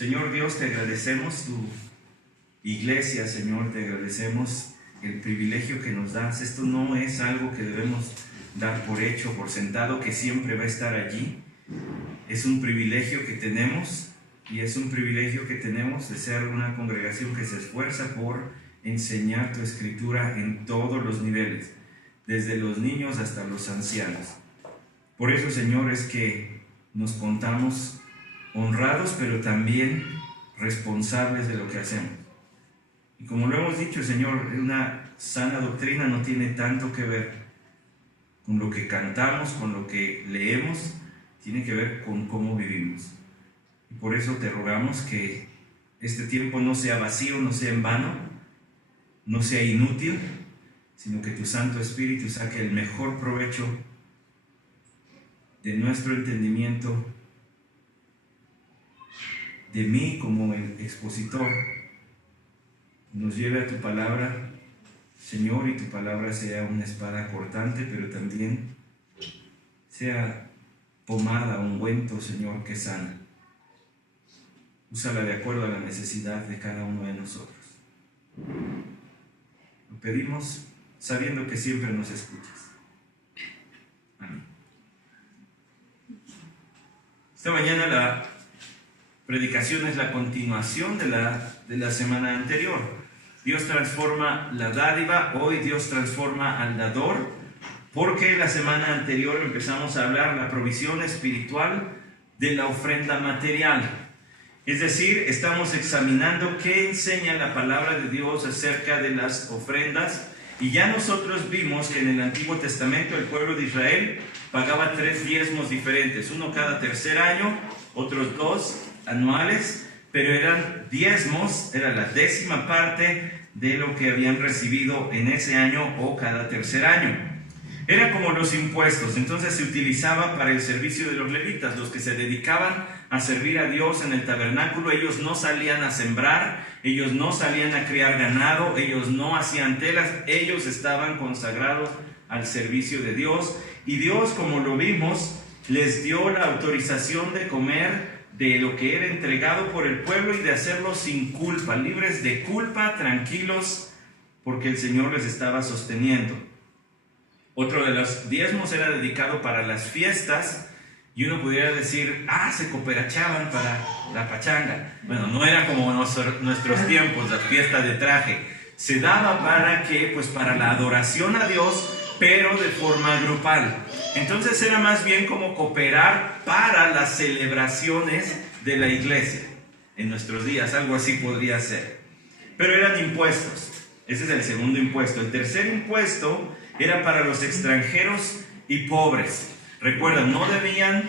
Señor Dios, te agradecemos tu iglesia, Señor, te agradecemos el privilegio que nos das. Esto no es algo que debemos dar por hecho, por sentado, que siempre va a estar allí. Es un privilegio que tenemos, y es un privilegio que tenemos de ser una congregación que se esfuerza por enseñar tu escritura en todos los niveles, desde los niños hasta los ancianos. Por eso, Señor, es que nos contamos honrados, pero también responsables de lo que hacemos. Y como lo hemos dicho, Señor, una sana doctrina no tiene tanto que ver con lo que cantamos, con lo que leemos, tiene que ver con cómo vivimos. Y por eso te rogamos que este tiempo no sea vacío, no sea en vano, no sea inútil, sino que tu Santo Espíritu saque el mejor provecho de nuestro entendimiento, de mí como el expositor, nos lleve a tu palabra, Señor, y tu palabra sea una espada cortante, pero también sea pomada, ungüento, Señor, que sana. Úsala de acuerdo a la necesidad de cada uno de nosotros. Lo pedimos sabiendo que siempre nos escuchas. Amén. Esta mañana la predicación es la continuación de la semana anterior. Dios transforma la dádiva, hoy Dios transforma al dador, porque la semana anterior empezamos a hablar la provisión espiritual de la ofrenda material. Es decir, estamos examinando qué enseña la palabra de Dios acerca de las ofrendas, y ya nosotros vimos que en el Antiguo Testamento el pueblo de Israel pagaba 3 diezmos diferentes, uno cada tercer año, otros 2 anuales, pero eran diezmos, era la 10ª parte de lo que habían recibido en ese año o cada tercer año. Era como los impuestos, entonces se utilizaba para el servicio de los levitas, los que se dedicaban a servir a Dios en el tabernáculo. Ellos no salían a sembrar, ellos no salían a criar ganado, ellos no hacían telas, ellos estaban consagrados al servicio de Dios, y Dios, como lo vimos, les dio la autorización de comer de lo que era entregado por el pueblo y de hacerlo sin culpa, libres de culpa, tranquilos, porque el Señor les estaba sosteniendo. Otro de los diezmos era dedicado para las fiestas, y uno pudiera decir, se cooperachaban para la pachanga. Bueno, no era como nuestros tiempos, la fiesta de traje. Se daba para que, pues para la adoración a Dios, pero de forma grupal. Entonces era más bien como cooperar para las celebraciones de la iglesia. En nuestros días, algo así podría ser. Pero eran impuestos. Ese es el segundo impuesto. El tercer impuesto era para los extranjeros y pobres. Recuerda, no debían,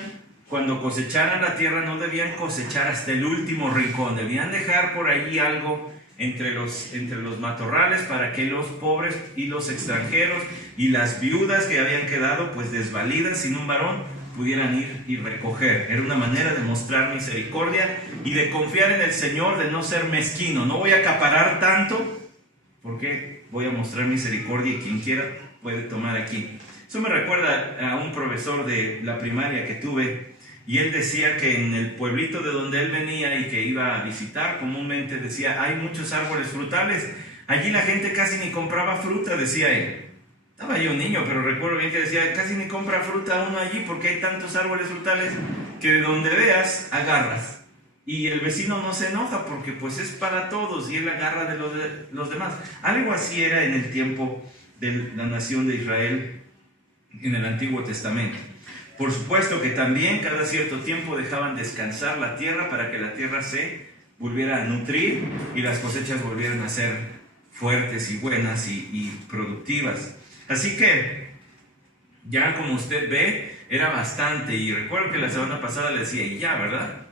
cuando cosecharan la tierra, no debían cosechar hasta el último rincón. Debían dejar por allí algo entre los matorrales para que los pobres y los extranjeros y las viudas que habían quedado pues desvalidas sin un varón pudieran ir y recoger. Era una manera de mostrar misericordia y de confiar en el Señor, de no ser mezquino. No voy a acaparar tanto porque voy a mostrar misericordia, y quien quiera puede tomar aquí. Eso me recuerda a un profesor de la primaria que tuve, y él decía que en el pueblito de donde él venía y que iba a visitar, comúnmente decía, hay muchos árboles frutales. Allí la gente casi ni compraba fruta, decía él. Estaba yo un niño, pero recuerdo bien que decía, casi ni compra fruta uno allí porque hay tantos árboles frutales que de donde veas, agarras. Y el vecino no se enoja porque pues es para todos y él agarra de los demás. Algo así era en el tiempo de la nación de Israel en el Antiguo Testamento. Por supuesto que también cada cierto tiempo dejaban descansar la tierra para que la tierra se volviera a nutrir y las cosechas volvieran a ser fuertes y buenas y productivas. Así que, ya como usted ve, era bastante. Y recuerdo que la semana pasada le decía, y ya, ¿verdad?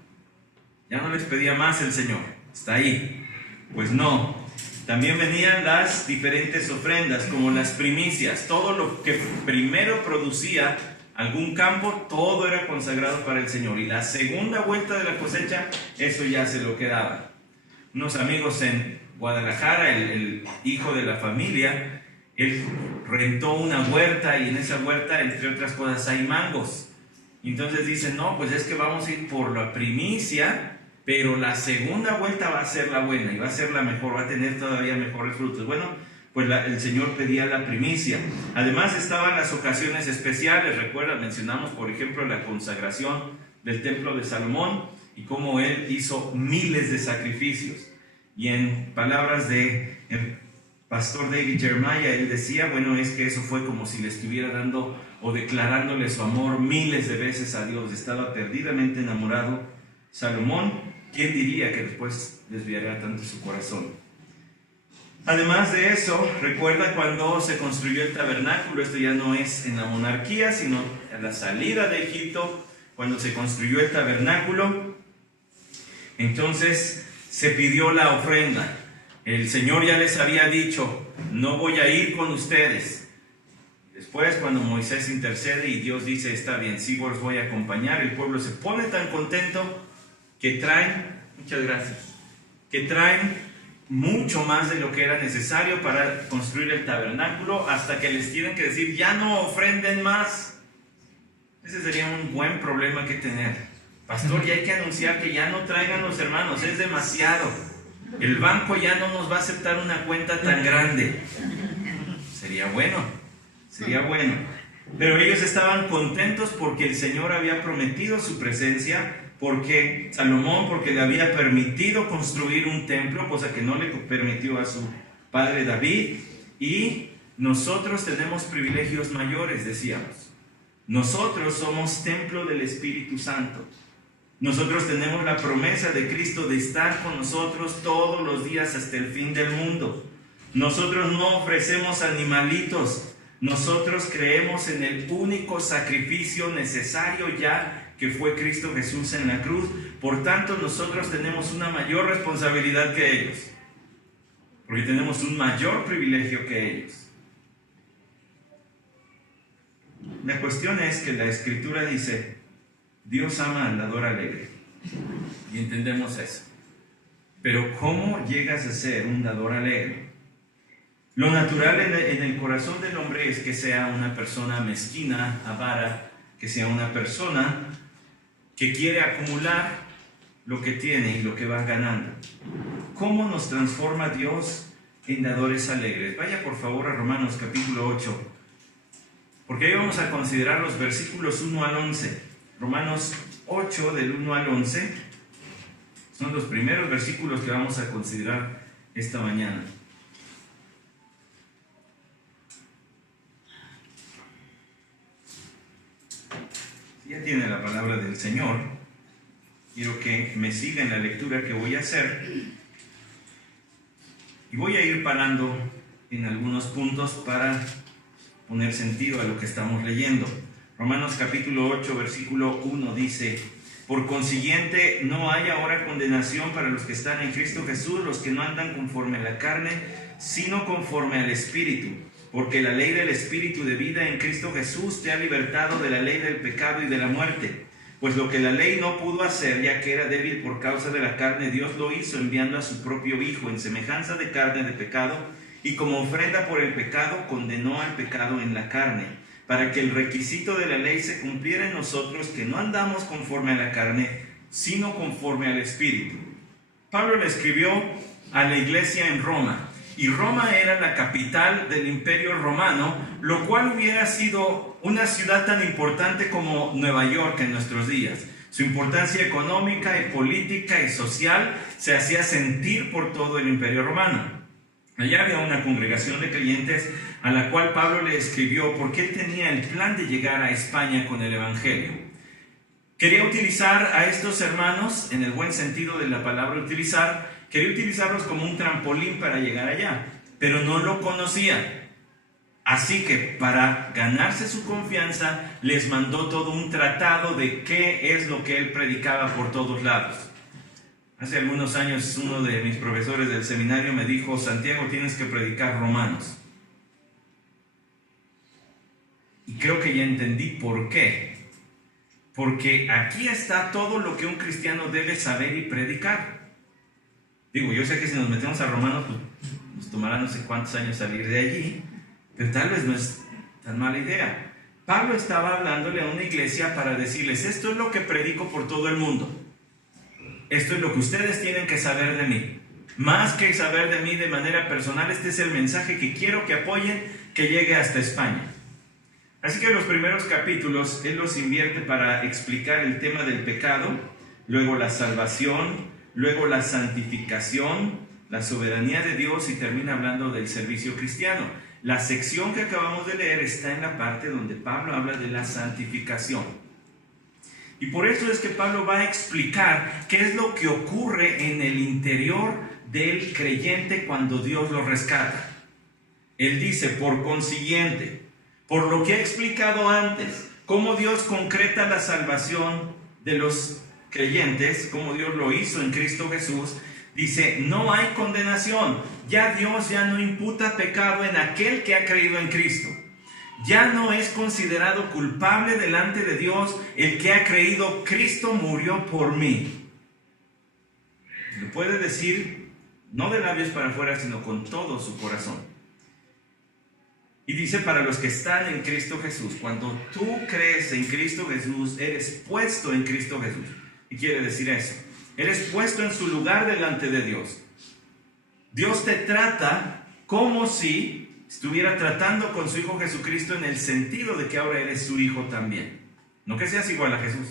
Ya no les pedía más el Señor. Está ahí. Pues no. También venían las diferentes ofrendas, como las primicias. Todo lo que primero producía algún campo, todo era consagrado para el Señor. Y la segunda vuelta de la cosecha, eso ya se lo quedaba. Unos amigos en Guadalajara, el hijo de la familia, él rentó una huerta, y en esa huerta, entre otras cosas, hay mangos. Entonces dicen, no, pues es que vamos a ir por la primicia, pero la segunda vuelta va a ser la buena y va a ser la mejor, va a tener todavía mejores frutos. Bueno, pues el Señor pedía la primicia. Además estaban las ocasiones especiales. Recuerda, mencionamos por ejemplo la consagración del templo de Salomón y cómo él hizo miles de sacrificios. Y en palabras de el pastor David Jeremiah, él decía, bueno, es que eso fue como si le estuviera dando o declarándole su amor miles de veces a Dios. Estaba perdidamente enamorado Salomón. ¿Quién diría que después desviaría tanto su corazón? Además de eso, recuerda cuando se construyó el tabernáculo. Esto ya no es en la monarquía, sino a la salida de Egipto, cuando se construyó el tabernáculo. Entonces se pidió la ofrenda. El Señor ya les había dicho, no voy a ir con ustedes. Después, cuando Moisés intercede y Dios dice, está bien, sí os voy a acompañar, el pueblo se pone tan contento que traen, muchas gracias, que traen mucho más de lo que era necesario para construir el tabernáculo, hasta que les tienen que decir, ya no ofrenden más. Ese sería un buen problema que tener. Pastor, ya hay que anunciar que ya no traigan los hermanos, es demasiado. El banco ya no nos va a aceptar una cuenta tan grande. Sería bueno. Pero ellos estaban contentos porque el Señor había prometido su presencia, porque Salomón, porque le había permitido construir un templo, cosa que no le permitió a su padre David. Y nosotros tenemos privilegios mayores, decíamos. Nosotros somos templo del Espíritu Santo. Nosotros tenemos la promesa de Cristo de estar con nosotros todos los días hasta el fin del mundo. Nosotros no ofrecemos animalitos. Nosotros creemos en el único sacrificio necesario ya, que fue Cristo Jesús en la cruz. Por tanto, nosotros tenemos una mayor responsabilidad que ellos, porque tenemos un mayor privilegio que ellos. La cuestión es que la Escritura dice, Dios ama al dador alegre, y entendemos eso. Pero ¿cómo llegas a ser un dador alegre? Lo natural en el corazón del hombre es que sea una persona mezquina, avara, que sea una persona que quiere acumular lo que tiene y lo que va ganando. ¿Cómo nos transforma Dios en dadores alegres? Vaya por favor a Romanos capítulo 8, porque ahí vamos a considerar los versículos 1 al 11. Romanos 8, del 1 al 11, son los primeros versículos que vamos a considerar esta mañana. Si ya tiene la palabra del Señor, quiero que me siga en la lectura que voy a hacer, y voy a ir parando en algunos puntos para poner sentido a lo que estamos leyendo. Romanos capítulo 8, versículo 1 dice, por consiguiente, no hay ahora condenación para los que están en Cristo Jesús, los que no andan conforme a la carne, sino conforme al Espíritu. Porque la ley del Espíritu de vida en Cristo Jesús te ha libertado de la ley del pecado y de la muerte. Pues lo que la ley no pudo hacer, ya que era débil por causa de la carne, Dios lo hizo enviando a su propio Hijo en semejanza de carne de pecado, y como ofrenda por el pecado condenó al pecado en la carne, para que el requisito de la ley se cumpliera en nosotros, que no andamos conforme a la carne, sino conforme al Espíritu. Pablo le escribió a la iglesia en Roma, y Roma era la capital del Imperio Romano, lo cual hubiera sido una ciudad tan importante como Nueva York en nuestros días. Su importancia económica y política y social se hacía sentir por todo el Imperio Romano. Allá había una congregación de creyentes a la cual Pablo le escribió porque él tenía el plan de llegar a España con el Evangelio. Quería utilizar a estos hermanos, en el buen sentido de la palabra utilizar, quería utilizarlos como un trampolín para llegar allá, pero no lo conocía. Así que para ganarse su confianza, les mandó todo un tratado de qué es lo que él predicaba por todos lados. Hace algunos años uno de mis profesores del seminario me dijo, Santiago, tienes que predicar Romanos. Y creo que ya entendí por qué. Porque aquí está todo lo que un cristiano debe saber y predicar. Digo, yo sé que si nos metemos a Romanos, pues, nos tomará no sé cuántos años salir de allí, pero tal vez no es tan mala idea. Pablo estaba hablándole a una iglesia para decirles, esto es lo que predico por todo el mundo. esto es lo que ustedes tienen que saber de mí. Más que saber de mí de manera personal, este es el mensaje que quiero que apoyen, que llegue hasta España. Así que los primeros capítulos él los invierte para explicar el tema del pecado, luego la salvación, luego la santificación, la soberanía de Dios y termina hablando del servicio cristiano. La sección que acabamos de leer está en la parte donde Pablo habla de la santificación. Y por eso es que Pablo va a explicar qué es lo que ocurre en el interior del creyente cuando Dios lo rescata. Él dice, por consiguiente, por lo que he explicado antes, cómo Dios concreta la salvación de los creyentes, cómo Dios lo hizo en Cristo Jesús, dice, no hay condenación. Ya Dios ya no imputa pecado en aquel que ha creído en Cristo. Ya no es considerado culpable delante de Dios el que ha creído, Cristo murió por mí. Lo puede decir, no de labios para afuera, sino con todo su corazón. Y dice, para los que están en Cristo Jesús, cuando tú crees en Cristo Jesús, eres puesto en Cristo Jesús. ¿Y quiere decir eso? Eres puesto en su lugar delante de Dios. Dios te trata como si estuviera tratando con su Hijo Jesucristo, en el sentido de que ahora eres su hijo también. No que seas igual a Jesús,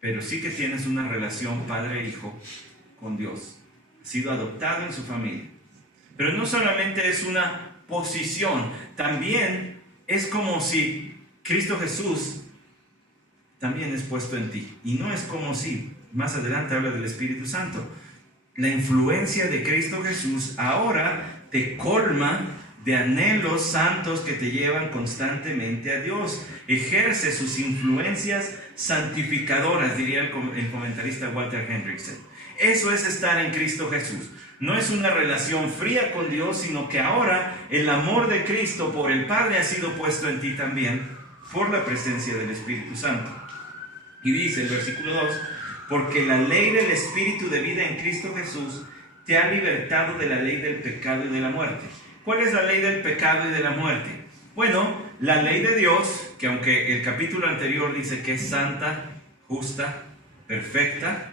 pero sí que tienes una relación padre-hijo con Dios. Has sido adoptado en su familia. Pero no solamente es una posición, también es como si Cristo Jesús también es puesto en ti. Y no es como si, más adelante habla del Espíritu Santo. La influencia de Cristo Jesús ahora te colma de anhelos santos que te llevan constantemente a Dios. Ejerce sus influencias santificadoras, diría el comentarista Walter Hendrickson. Eso es estar en Cristo Jesús. No es una relación fría con Dios, sino que ahora el amor de Cristo por el Padre ha sido puesto en ti también por la presencia del Espíritu Santo. Y dice el versículo 2, porque la ley del Espíritu de vida en Cristo Jesús te ha libertado de la ley del pecado y de la muerte. ¿Cuál es la ley del pecado y de la muerte? Bueno, la ley de Dios, que aunque el capítulo anterior dice que es santa, justa, perfecta,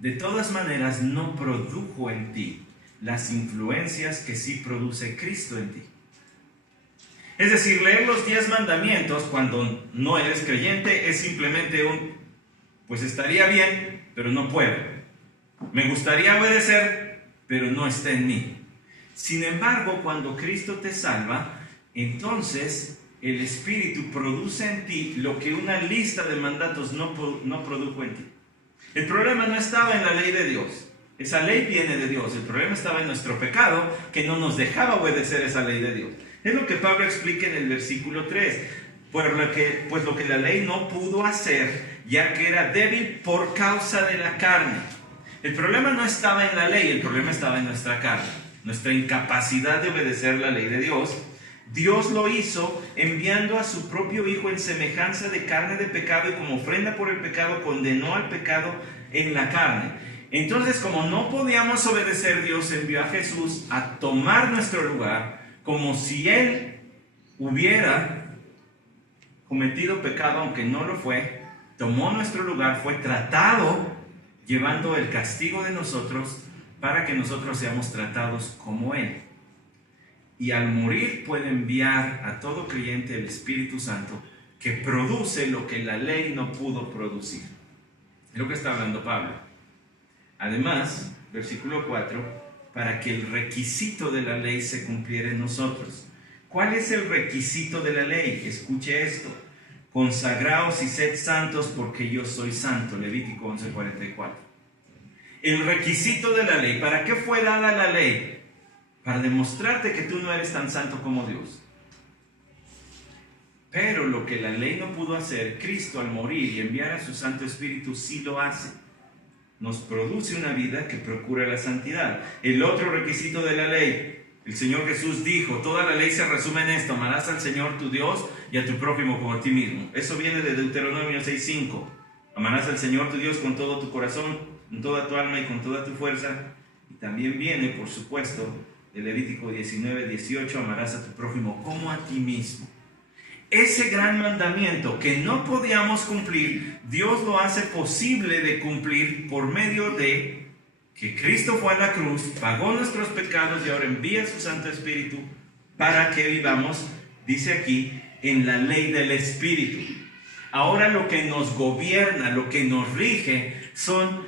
de todas maneras no produjo en ti las influencias que sí produce Cristo en ti. Es decir, leer los 10 mandamientos cuando no eres creyente es simplemente pues estaría bien, pero no puedo. Me gustaría obedecer, pero no está en mí. Sin embargo, cuando Cristo te salva, entonces el Espíritu produce en ti lo que una lista de mandatos no produjo en ti. El problema no estaba en la ley de Dios. Esa ley viene de Dios. El problema estaba en nuestro pecado, que no nos dejaba obedecer esa ley de Dios. Es lo que Pablo explica en el versículo 3. Pues lo que la ley no pudo hacer, ya que era débil por causa de la carne. El problema no estaba en la ley, el problema estaba en nuestra carne. Nuestra incapacidad de obedecer la ley de Dios. Dios lo hizo enviando a su propio Hijo en semejanza de carne de pecado, y como ofrenda por el pecado condenó al pecado en la carne. Entonces, como no podíamos obedecer, Dios envió a Jesús a tomar nuestro lugar, como si Él hubiera cometido pecado, aunque no lo fue. Tomó nuestro lugar, fue tratado llevando el castigo de nosotros para que nosotros seamos tratados como Él. Y al morir puede enviar a todo creyente el Espíritu Santo, que produce lo que la ley no pudo producir. Es lo que está hablando Pablo. Además, versículo 4, para que el requisito de la ley se cumpliera en nosotros. ¿Cuál es el requisito de la ley? Escuche esto. Consagraos y sed santos porque yo soy santo. Levítico 11:44. El requisito de la ley. ¿Para qué fue dada la ley? Para demostrarte que tú no eres tan santo como Dios. Pero lo que la ley no pudo hacer, Cristo al morir y enviar a su Santo Espíritu sí lo hace. Nos produce una vida que procura la santidad. El otro requisito de la ley, el Señor Jesús dijo, toda la ley se resume en esto: amarás al Señor tu Dios y a tu prójimo como a ti mismo. Eso viene de Deuteronomio 6:5. Amarás al Señor tu Dios con todo tu corazón, con toda tu alma y con toda tu fuerza. Y también viene, por supuesto, de Levítico 19:18, amarás a tu prójimo como a ti mismo. ese gran mandamiento que no podíamos cumplir, Dios lo hace posible de cumplir por medio de que Cristo fue a la cruz, pagó nuestros pecados y ahora envía su Santo Espíritu para que vivamos, dice aquí, en la ley del Espíritu. Ahora lo que nos gobierna, lo que nos rige, son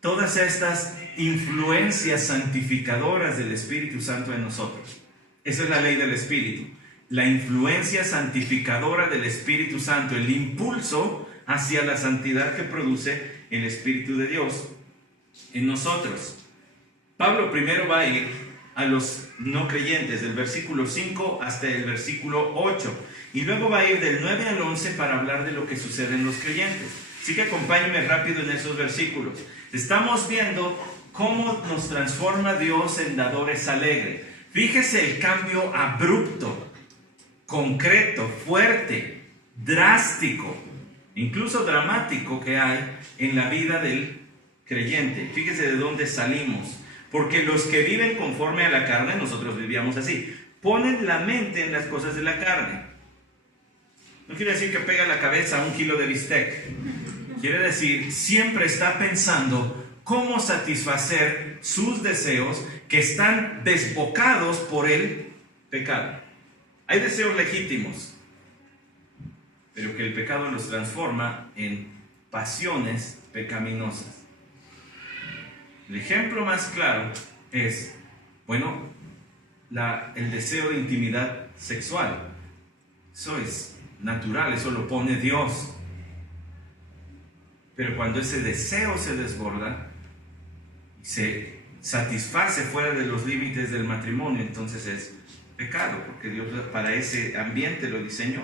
todas estas influencias santificadoras del Espíritu Santo en nosotros. Esa es la ley del Espíritu. La influencia santificadora del Espíritu Santo, el impulso hacia la santidad que produce el Espíritu de Dios en nosotros. Pablo primero va a ir a los no creyentes, del versículo 5 hasta el versículo 8, y luego va a ir del 9 al 11 para hablar de lo que sucede en los creyentes. Así que acompáñenme rápido en esos versículos. Estamos viendo cómo nos transforma Dios en dadores alegres. Fíjese el cambio abrupto, concreto, fuerte, drástico, incluso dramático que hay en la vida del creyente. Fíjese de dónde salimos. Porque los que viven conforme a la carne, nosotros vivíamos así, ponen la mente en las cosas de la carne. No quiere decir que pega la cabeza a 1 kilo de bistec. Quiere decir, siempre está pensando cómo satisfacer sus deseos que están desbocados por el pecado. Hay deseos legítimos, pero que el pecado los transforma en pasiones pecaminosas. El ejemplo más claro es, el deseo de intimidad sexual. Eso es natural, eso lo pone Dios. Pero cuando ese deseo se desborda, se satisface fuera de los límites del matrimonio, entonces es pecado, porque Dios para ese ambiente lo diseñó.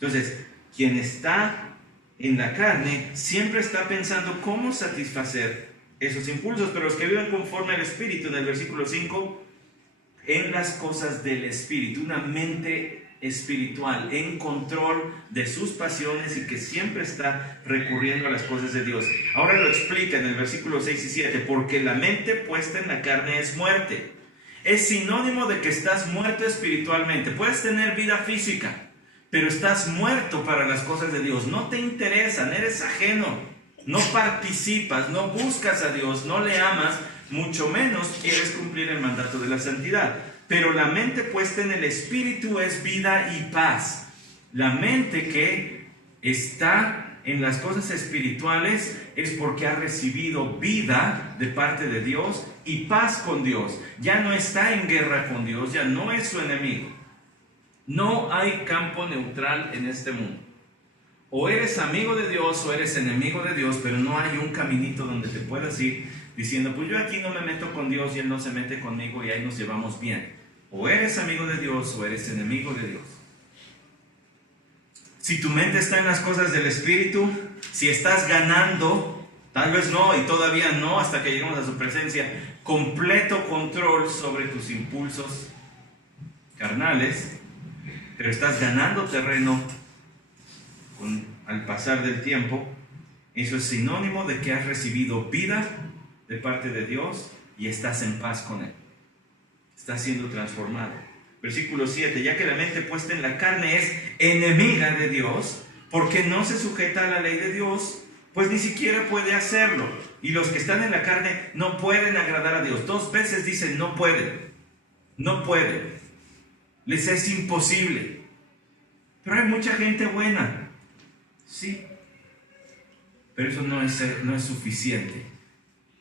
Entonces, quien está en la carne siempre está pensando cómo satisfacer esos impulsos, pero los que viven conforme al Espíritu, en el versículo 5, en las cosas del Espíritu, una mente espiritual, en control de sus pasiones y que siempre está recurriendo a las cosas de Dios. Ahora lo explica en el versículo 6 y 7, porque la mente puesta en la carne es muerte. Es sinónimo de que estás muerto espiritualmente. Puedes tener vida física, pero estás muerto para las cosas de Dios. No te interesan, eres ajeno, no participas, no buscas a Dios, no le amas, mucho menos quieres cumplir el mandato de la santidad. Pero la mente puesta en el Espíritu es vida y paz. La mente que está en las cosas espirituales es porque ha recibido vida de parte de Dios y paz con Dios. Ya no está en guerra con Dios, ya no es su enemigo. No hay campo neutral en este mundo. O eres amigo de Dios o eres enemigo de Dios, pero no hay un caminito donde te puedas ir diciendo, pues yo aquí no me meto con Dios y Él no se mete conmigo y ahí nos llevamos bien. O eres amigo de Dios o eres enemigo de Dios. Si tu mente está en las cosas del Espíritu, si estás ganando, tal vez no y todavía no hasta que lleguemos a su presencia, completo control sobre tus impulsos carnales, pero estás ganando terreno al pasar del tiempo, eso es sinónimo de que has recibido vida de parte de Dios y estás en paz con Él. Estás siendo transformado. Versículo 7, ya que la mente puesta en la carne es enemiga de Dios, porque no se sujeta a la ley de Dios, pues ni siquiera puede hacerlo. Y los que están en la carne no pueden agradar a Dios. 2 veces dicen no pueden. No pueden. Les es imposible. Pero hay mucha gente buena. Sí. Pero eso no es suficiente.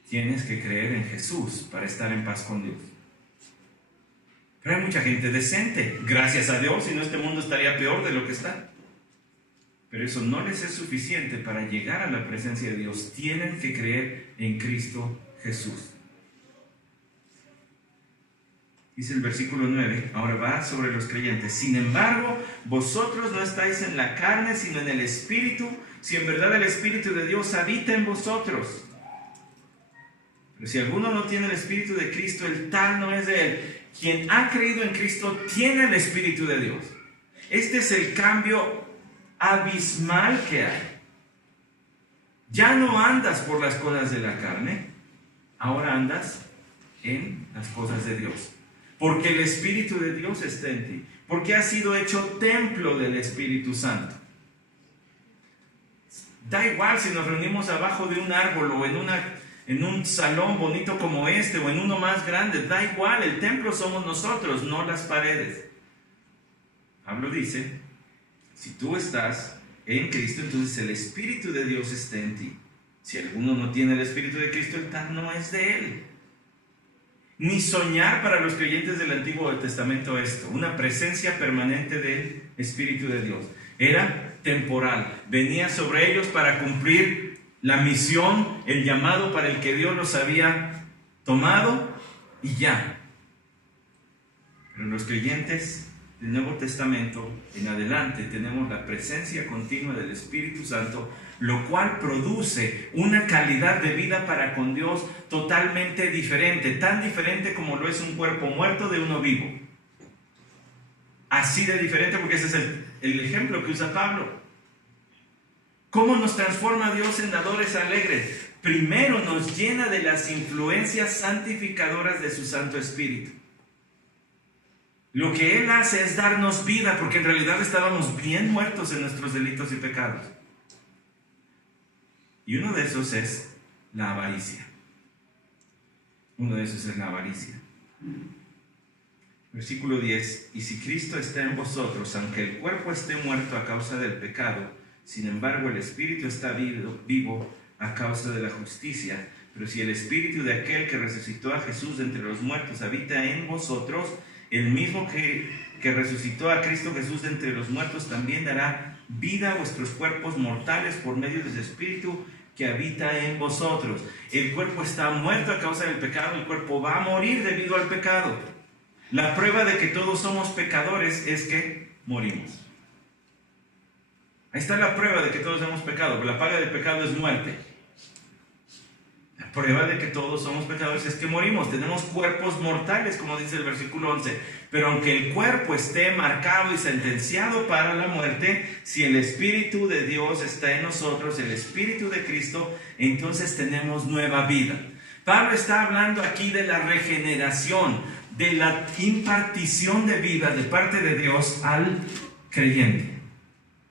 Tienes que creer en Jesús para estar en paz con Dios. Pero hay mucha gente decente, gracias a Dios, si no este mundo estaría peor de lo que está. Pero eso no les es suficiente para llegar a la presencia de Dios. Tienen que creer en Cristo Jesús. Dice el versículo 9, ahora va sobre los creyentes. Sin embargo, vosotros no estáis en la carne, sino en el Espíritu, si en verdad el Espíritu de Dios habita en vosotros. Pero si alguno no tiene el Espíritu de Cristo, el tal no es de él. Quien ha creído en Cristo tiene el Espíritu de Dios. Este es el cambio abismal que hay. Ya no andas por las cosas de la carne, ahora andas en las cosas de Dios. porque el Espíritu de Dios está en ti, porque has sido hecho templo del Espíritu Santo. Da igual si nos reunimos abajo de un árbol o en un salón bonito como este o en uno más grande, da igual, el templo somos nosotros, no las paredes. Pablo dice, si tú estás en Cristo, entonces el Espíritu de Dios está en ti. Si alguno no tiene el Espíritu de Cristo, el tal no es de él. Ni soñar para los creyentes del Antiguo Testamento esto, una presencia permanente del Espíritu de Dios. Era temporal, venía sobre ellos para cumplir la misión, el llamado para el que Dios los había tomado y ya. Pero los creyentes del Nuevo Testamento en adelante tenemos la presencia continua del Espíritu Santo, lo cual produce una calidad de vida para con Dios totalmente diferente, tan diferente como lo es un cuerpo muerto de uno vivo. Así de diferente, porque ese es el ejemplo que usa Pablo. ¿Cómo nos transforma Dios en dadores alegres? Primero nos llena de las influencias santificadoras de su Santo Espíritu. Lo que Él hace es darnos vida, porque en realidad estábamos bien muertos en nuestros delitos y pecados. Y uno de esos es la avaricia. Versículo 10. Y si Cristo está en vosotros, aunque el cuerpo esté muerto a causa del pecado, sin embargo el Espíritu está vivo a causa de la justicia. Pero si el Espíritu de aquel que resucitó a Jesús de entre los muertos habita en vosotros, el mismo que resucitó a Cristo Jesús de entre los muertos también dará vida a vuestros cuerpos mortales por medio de ese Espíritu que habita en vosotros. El cuerpo está muerto a causa del pecado, el cuerpo va a morir debido al pecado. La prueba de que todos somos pecadores es que morimos. Ahí está la prueba de que todos hemos pecado, pero la paga del pecado es muerte. La prueba de que todos somos pecadores es que morimos. Tenemos cuerpos mortales, como dice el versículo 11. Pero aunque el cuerpo esté marcado y sentenciado para la muerte, si el Espíritu de Dios está en nosotros, el Espíritu de Cristo, entonces tenemos nueva vida. Pablo está hablando aquí de la regeneración, de la impartición de vida de parte de Dios al creyente.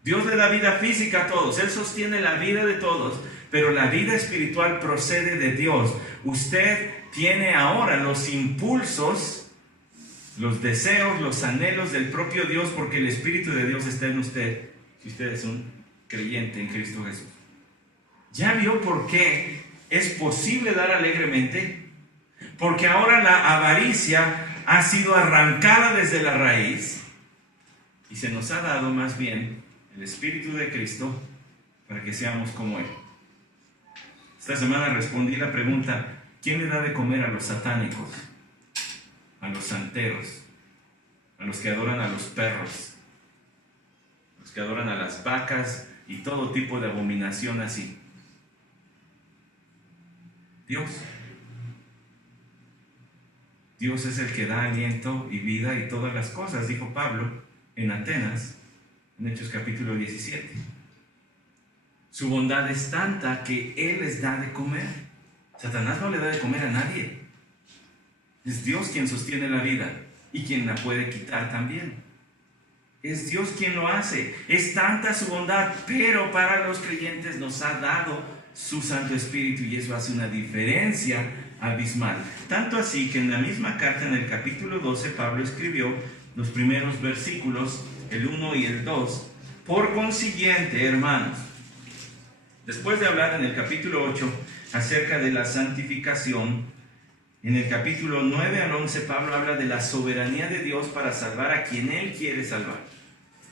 Dios le da vida física a todos, Él sostiene la vida de todos, pero la vida espiritual procede de Dios. Usted tiene ahora los impulsos, los deseos, los anhelos del propio Dios, porque el Espíritu de Dios está en usted, si usted es un creyente en Cristo Jesús. ¿Ya vio por qué es posible dar alegremente? Porque ahora la avaricia ha sido arrancada desde la raíz y se nos ha dado más bien el Espíritu de Cristo para que seamos como Él. Esta semana respondí la pregunta: ¿quién le da de comer a los satánicos, a los santeros, a los que adoran a los perros, a los que adoran a las vacas y todo tipo de abominación así? Dios. Dios es el que da aliento y vida y todas las cosas, dijo Pablo en Atenas, en Hechos capítulo 17. Su bondad es tanta que Él les da de comer. Satanás no le da de comer a nadie. Es Dios quien sostiene la vida y quien la puede quitar también. Es Dios quien lo hace. Es tanta su bondad, pero para los creyentes nos ha dado su Santo Espíritu y eso hace una diferencia abismal. Tanto así que en la misma carta, en el capítulo 12, Pablo escribió los primeros versículos, el 1 y el 2. Por consiguiente, hermanos, después de hablar en el capítulo 8 acerca de la santificación, en el capítulo 9 al 11 Pablo habla de la soberanía de Dios para salvar a quien Él quiere salvar.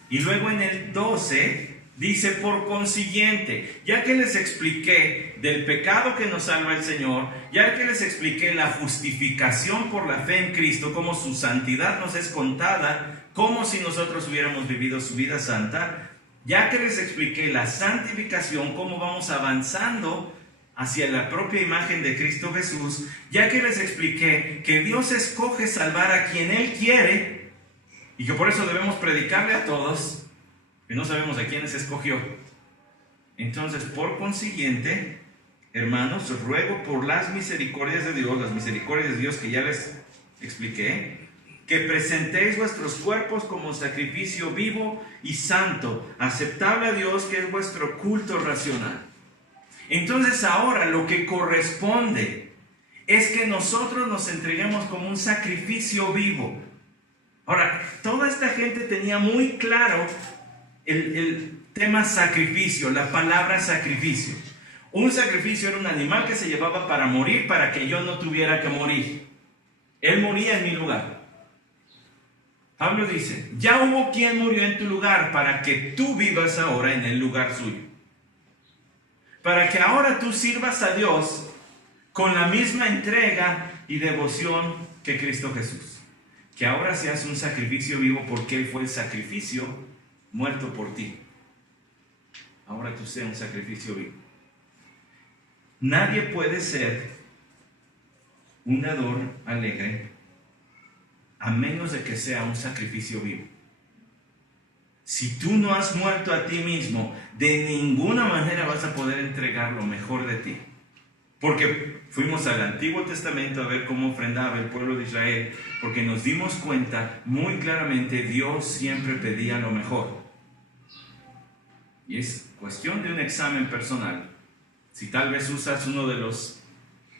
Y luego en el 12 dice: por consiguiente, ya que les expliqué del pecado que nos salva el Señor, ya que les expliqué la justificación por la fe en Cristo, cómo su santidad nos es contada, como si nosotros hubiéramos vivido su vida santa, ya que les expliqué la santificación, cómo vamos avanzando hacia la propia imagen de Cristo Jesús, ya que les expliqué que Dios escoge salvar a quien Él quiere y que por eso debemos predicarle a todos, que no sabemos a quiénes escogió. Entonces, por consiguiente, hermanos, os ruego por las misericordias de Dios, las misericordias de Dios que ya les expliqué, que presentéis vuestros cuerpos como sacrificio vivo y santo, aceptable a Dios, que es vuestro culto racional. Entonces ahora lo que corresponde es que nosotros nos entreguemos como un sacrificio vivo. Ahora, toda esta gente tenía muy claro el tema sacrificio, la palabra sacrificio. Un sacrificio era un animal que se llevaba para morir, para que yo no tuviera que morir. Él moría en mi lugar. Pablo dice, ya hubo quien murió en tu lugar para que tú vivas ahora en el lugar suyo. Para que ahora tú sirvas a Dios con la misma entrega y devoción que Cristo Jesús. Que ahora seas un sacrificio vivo porque Él fue el sacrificio muerto por ti. Ahora tú seas un sacrificio vivo. Nadie puede ser un dador alegre a menos de que sea un sacrificio vivo. Si tú no has muerto a ti mismo, de ninguna manera vas a poder entregar lo mejor de ti. Porque fuimos al Antiguo Testamento a ver cómo ofrendaba el pueblo de Israel, porque nos dimos cuenta muy claramente, Dios siempre pedía lo mejor. Y es cuestión de un examen personal. Si tal vez usas uno de los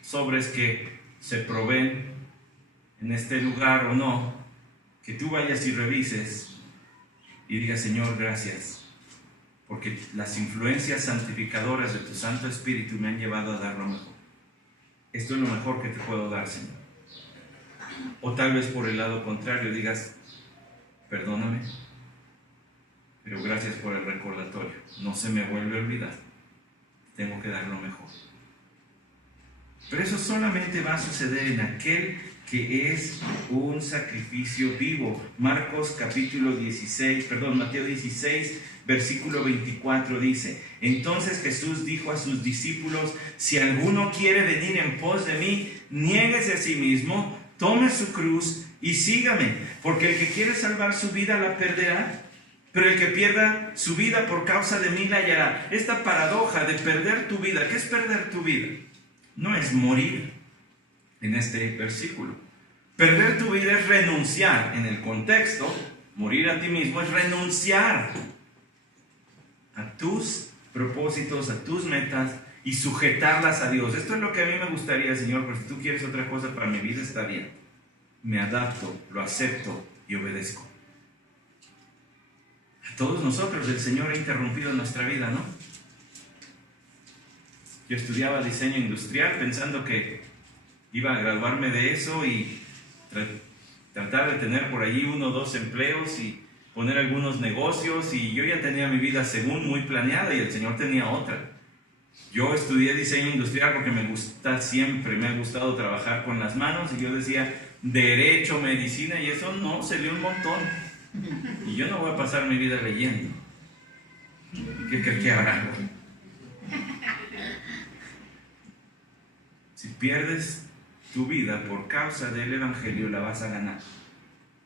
sobres que se proveen en este lugar o no, que tú vayas y revises y digas, Señor, gracias, porque las influencias santificadoras de tu Santo Espíritu me han llevado a dar lo mejor. Esto es lo mejor que te puedo dar, Señor. O tal vez por el lado contrario digas, perdóname, pero gracias por el recordatorio. No se me vuelve a olvidar. Tengo que dar lo mejor. Pero eso solamente va a suceder en aquel que es un sacrificio vivo. Mateo 16, versículo 24 dice, entonces Jesús dijo a sus discípulos, si alguno quiere venir en pos de mí, niéguese a sí mismo, tome su cruz y sígame, porque el que quiere salvar su vida la perderá, pero el que pierda su vida por causa de mí la hallará. Esta paradoja de perder tu vida, ¿qué es perder tu vida? No es morir en este versículo. Perder tu vida es renunciar. En el contexto, morir a ti mismo es renunciar a tus propósitos, a tus metas y sujetarlas a Dios. Esto es lo que a mí me gustaría, Señor, pero si tú quieres otra cosa para mi vida, está bien. Me adapto, lo acepto y obedezco. A todos nosotros el Señor ha interrumpido nuestra vida, ¿no? Yo estudiaba diseño industrial pensando que iba a graduarme de eso y tratar de tener por allí 1 o 2 empleos y poner algunos negocios, y yo ya tenía mi vida según muy planeada y el Señor tenía otra. Yo estudié diseño industrial porque me ha gustado trabajar con las manos, y yo decía derecho, medicina, y eso no, se lee un montón. Y yo no voy a pasar mi vida leyendo. ¿Qué crees que habrá? Si pierdes tu vida por causa del Evangelio, la vas a ganar.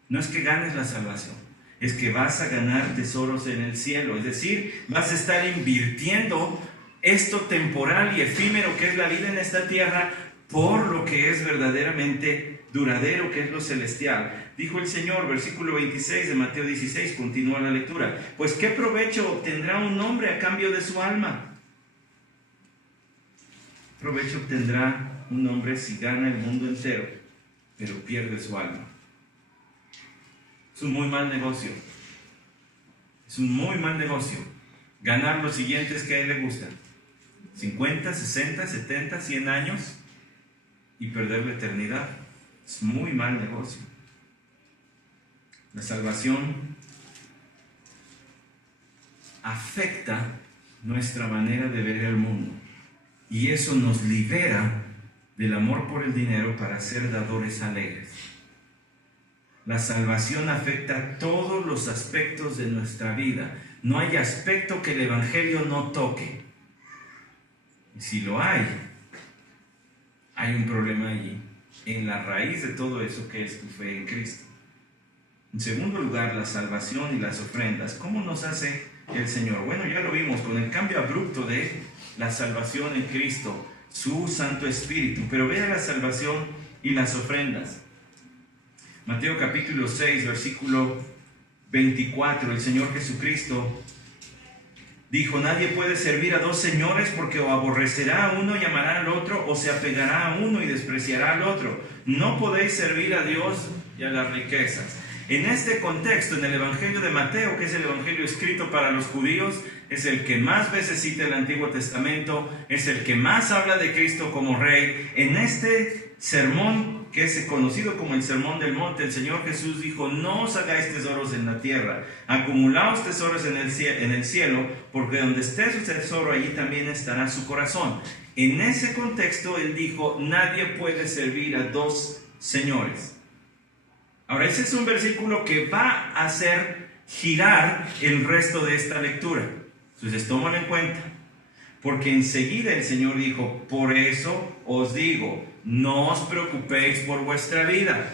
No es que ganes la salvación, es que vas a ganar tesoros en el cielo. Es decir, vas a estar invirtiendo esto temporal y efímero que es la vida en esta tierra por lo que es verdaderamente duradero, que es lo celestial. Dijo el Señor, versículo 26 de Mateo 16, continúa la lectura. Pues ¿qué provecho obtendrá un hombre a cambio de su alma? Provecho obtendrá un hombre si gana el mundo entero, pero pierde su alma. Es un muy mal negocio. Es un muy mal negocio. Ganar los siguientes que a él le gustan: 50, 60, 70, 100 años y perder la eternidad. Es muy mal negocio. La salvación afecta nuestra manera de ver el mundo, y eso nos libera del amor por el dinero para ser dadores alegres. La salvación afecta todos los aspectos de nuestra vida. No hay aspecto que el Evangelio no toque. Y si lo hay un problema allí, en la raíz de todo eso, que es tu fe en Cristo. En segundo lugar, la salvación y las ofrendas. ¿Cómo nos hace el Señor? Bueno, ya lo vimos con el cambio abrupto de la salvación en Cristo, su Santo Espíritu. Pero vea la salvación y las ofrendas. Mateo capítulo 6, versículo 24, el Señor Jesucristo dijo: nadie puede servir a dos señores, porque o aborrecerá a uno y amará al otro, o se apegará a uno y despreciará al otro. No podéis servir a Dios y a las riquezas. En este contexto, en el Evangelio de Mateo, que es el Evangelio escrito para los judíos, es el que más veces cita el Antiguo Testamento, es el que más habla de Cristo como Rey. En este sermón, que es conocido como el Sermón del Monte, el Señor Jesús dijo: no os hagáis tesoros en la tierra, acumulaos tesoros en el cielo, porque donde esté su tesoro, allí también estará su corazón. En ese contexto, Él dijo: nadie puede servir a dos señores. Ahora, ese es un versículo que va a hacer girar el resto de esta lectura. Entonces, tómalo en cuenta. Porque enseguida el Señor dijo: por eso os digo, no os preocupéis por vuestra vida,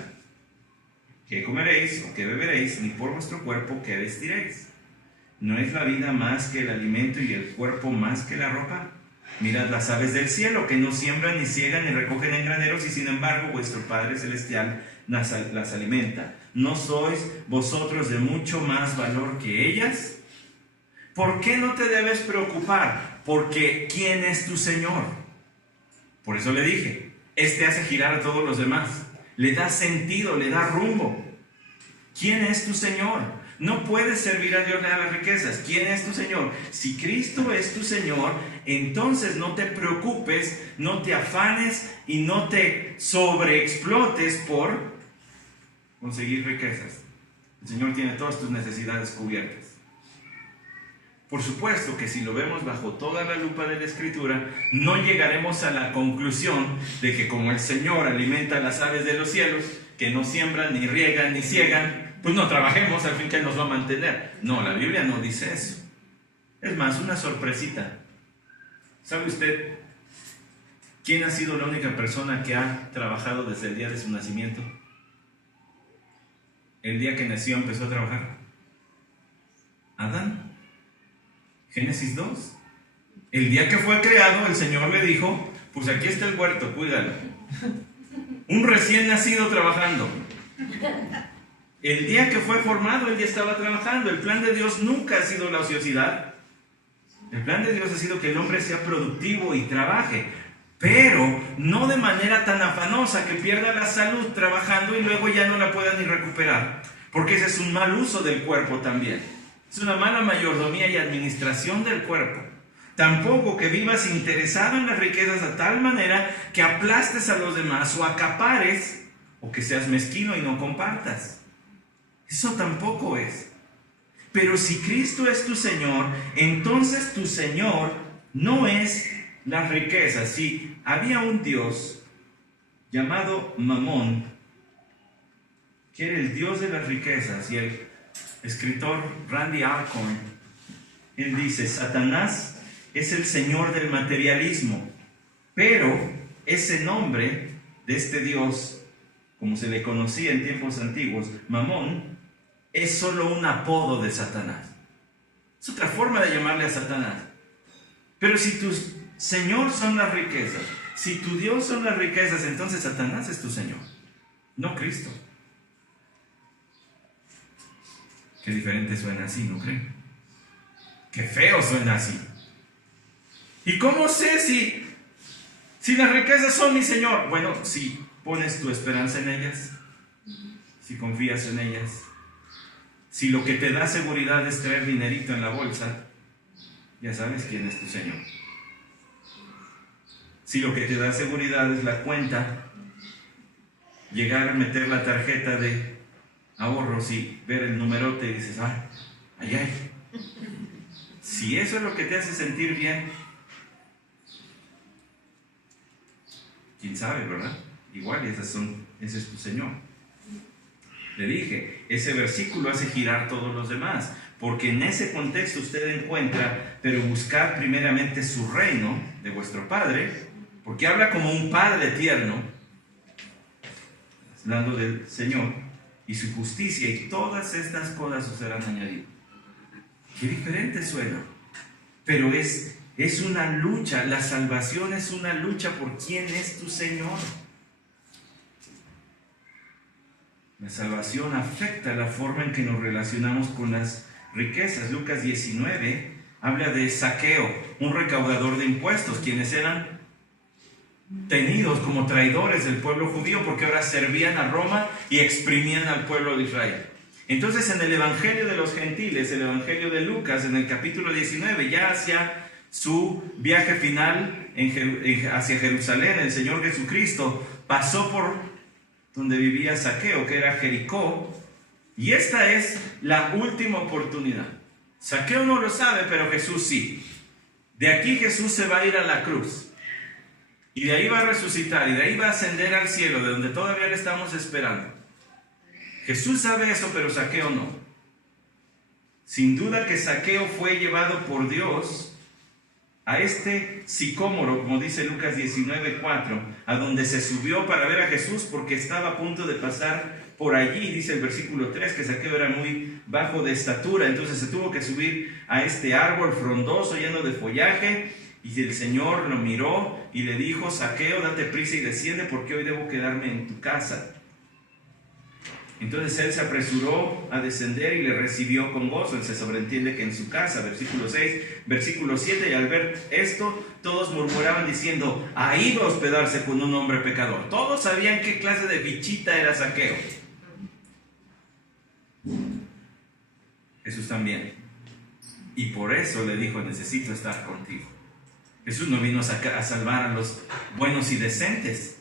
qué comeréis o qué beberéis, ni por vuestro cuerpo, qué vestiréis. ¿No es la vida más que el alimento y el cuerpo más que la ropa? Mirad las aves del cielo, que no siembran, ni ciegan, ni recogen en graneros, y sin embargo vuestro Padre Celestial las alimenta. ¿No sois vosotros de mucho más valor que ellas? ¿Por qué no te debes preocupar? Porque ¿quién es tu Señor? Por eso le dije, este hace girar a todos los demás, le da sentido, le da rumbo. ¿Quién es tu Señor? No puedes servir a Dios y a las riquezas. ¿Quién es tu Señor? Si Cristo es tu Señor, entonces no te preocupes, no te afanes y no te sobreexplotes por conseguir riquezas. El Señor tiene todas tus necesidades cubiertas. Por supuesto que si lo vemos bajo toda la lupa de la Escritura, no llegaremos a la conclusión de que como el Señor alimenta las aves de los cielos, que no siembran, ni riegan, ni ciegan, pues no trabajemos, al fin que Él nos va a mantener. No, la Biblia no dice eso. Es más, una sorpresita. ¿Sabe usted quién ha sido la única persona que ha trabajado desde el día de su nacimiento? El día que nació empezó a trabajar. Adán. Génesis 2. El día que fue creado, el Señor le dijo: pues aquí está el huerto, cuídalo. Un recién nacido trabajando. El día que fue formado, él ya estaba trabajando. El plan de Dios nunca ha sido la ociosidad. El plan de Dios ha sido que el hombre sea productivo y trabaje, pero no de manera tan afanosa que pierda la salud trabajando y luego ya no la pueda ni recuperar, porque ese es un mal uso del cuerpo también. Es una mala mayordomía y administración del cuerpo. Tampoco que vivas interesado en las riquezas a tal manera que aplastes a los demás o acapares, o que seas mezquino y no compartas. Eso tampoco es. Pero si Cristo es tu Señor, entonces tu Señor no es las riquezas. Si había un Dios llamado Mamón, que era el Dios de las riquezas, y el escritor Randy Alcorn, él dice: Satanás es el señor del materialismo, pero ese nombre de este Dios, como se le conocía en tiempos antiguos, Mamón, es solo un apodo de Satanás. Es otra forma de llamarle a Satanás. Pero si tu Señor son las riquezas, si tu Dios son las riquezas, entonces Satanás es tu Señor, no Cristo. Qué diferente suena así, ¿no creen? Qué feo suena así. ¿Y cómo sé si las riquezas son mi Señor? Bueno, si pones tu esperanza en ellas, si confías en ellas, si lo que te da seguridad es traer dinerito en la bolsa, ya sabes quién es tu Señor. Si lo que te da seguridad es la cuenta, llegar a meter la tarjeta de ahorros y ver el numerote y dices: ay. Si eso es lo que te hace sentir bien, quién sabe, ¿verdad? Igual ese es tu Señor. Le dije, ese versículo hace girar todos los demás, porque en ese contexto usted encuentra: pero buscad primeramente su reino de vuestro Padre, porque habla como un Padre tierno, hablando del Señor, y su justicia, y todas estas cosas os serán añadidas. Qué diferente suena, pero es una lucha. La salvación es una lucha por quién es tu Señor. La salvación afecta la forma en que nos relacionamos con las riquezas. Lucas 19 habla de Zaqueo, un recaudador de impuestos, quienes eran tenidos como traidores del pueblo judío porque ahora servían a Roma y exprimían al pueblo de Israel. Entonces, en el Evangelio de los Gentiles, el Evangelio de Lucas, en el capítulo 19, ya hacia su viaje final hacia Jerusalén, el Señor Jesucristo pasó por donde vivía Zaqueo, que era Jericó, y esta es la última oportunidad. Zaqueo no lo sabe, pero Jesús sí. De aquí Jesús se va a ir a la cruz, y de ahí va a resucitar, y de ahí va a ascender al cielo, de donde todavía le estamos esperando. Jesús sabe eso, pero Zaqueo no. Sin duda que Zaqueo fue llevado por Dios a este sicómoro, como dice Lucas 19:4, a donde se subió para ver a Jesús porque estaba a punto de pasar por allí. Dice el versículo 3 que Zaqueo era muy bajo de estatura, entonces se tuvo que subir a este árbol frondoso lleno de follaje, y el Señor lo miró y le dijo: Zaqueo, date prisa y desciende, porque hoy debo quedarme en tu casa. Entonces él se apresuró a descender y le recibió con gozo. Se sobreentiende que en su casa, versículo 6, versículo 7, y al ver esto, todos murmuraban diciendo: ha ido a hospedarse con un hombre pecador. Todos sabían qué clase de bichita era Zaqueo. Jesús también. Y por eso le dijo: necesito estar contigo. Jesús no vino a salvar a los buenos y decentes.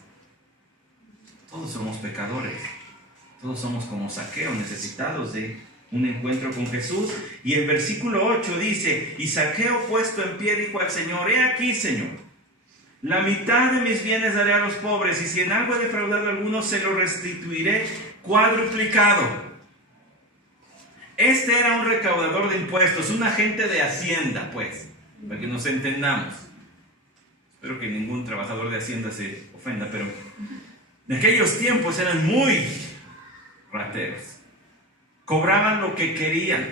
Todos somos pecadores. Todos somos como Zaqueo, necesitados de un encuentro con Jesús. Y el versículo 8 dice: y Zaqueo, puesto en pie, dijo al Señor: he aquí, Señor, la mitad de mis bienes daré a los pobres, y si en algo he defraudado a alguno, se lo restituiré cuadruplicado. Este era un recaudador de impuestos, un agente de Hacienda, pues, para que nos entendamos. Espero que ningún trabajador de Hacienda se ofenda, pero en aquellos tiempos eran muy rateros. Cobraban lo que querían.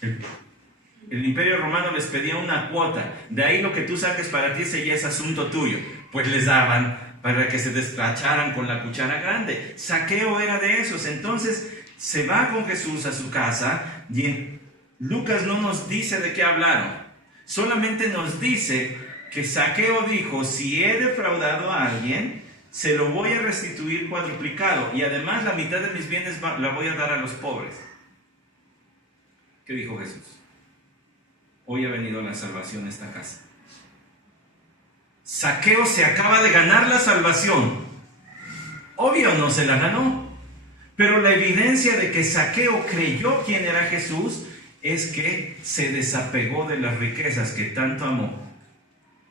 El Imperio Romano les pedía una cuota. De ahí lo que tú saques para ti, ese ya es asunto tuyo. Pues les daban para que se despacharan con la cuchara grande. Zaqueo era de esos. Entonces se va con Jesús a su casa, y en Lucas no nos dice de qué hablaron. Solamente nos dice que Zaqueo dijo: si he defraudado a alguien, se lo voy a restituir cuadruplicado, y además la mitad de mis bienes la voy a dar a los pobres. ¿Qué dijo Jesús? Hoy ha venido la salvación a esta casa. Zaqueo se acaba de ganar la salvación. Obvio no se la ganó, pero la evidencia de que Zaqueo creyó quién era Jesús es que se desapegó de las riquezas que tanto amó,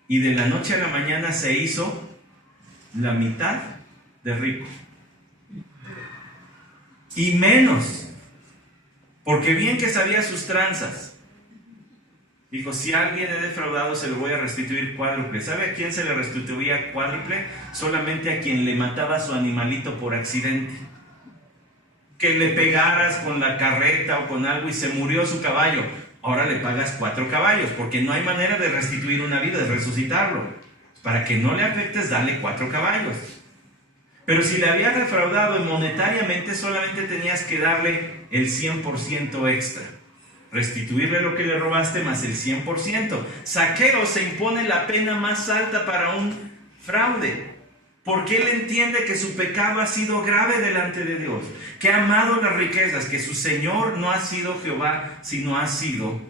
y de la noche a la mañana se hizo la mitad de rico. Y menos, porque bien que sabía sus tranzas. Dijo: si a alguien he defraudado, se lo voy a restituir cuádruple. ¿Sabe a quién se le restituía cuádruple? Solamente a quien le mataba a su animalito por accidente. Que le pegaras con la carreta o con algo y se murió su caballo. Ahora le pagas 4 caballos, porque no hay manera de restituir una vida, de resucitarlo. Para que no le afectes, dale 4 caballos. Pero si le habías defraudado monetariamente, solamente tenías que darle el 100% extra. Restituirle lo que le robaste más el 100%. Zaqueo se impone la pena más alta para un fraude, porque él entiende que su pecado ha sido grave delante de Dios, que ha amado las riquezas, que su Señor no ha sido Jehová, sino ha sido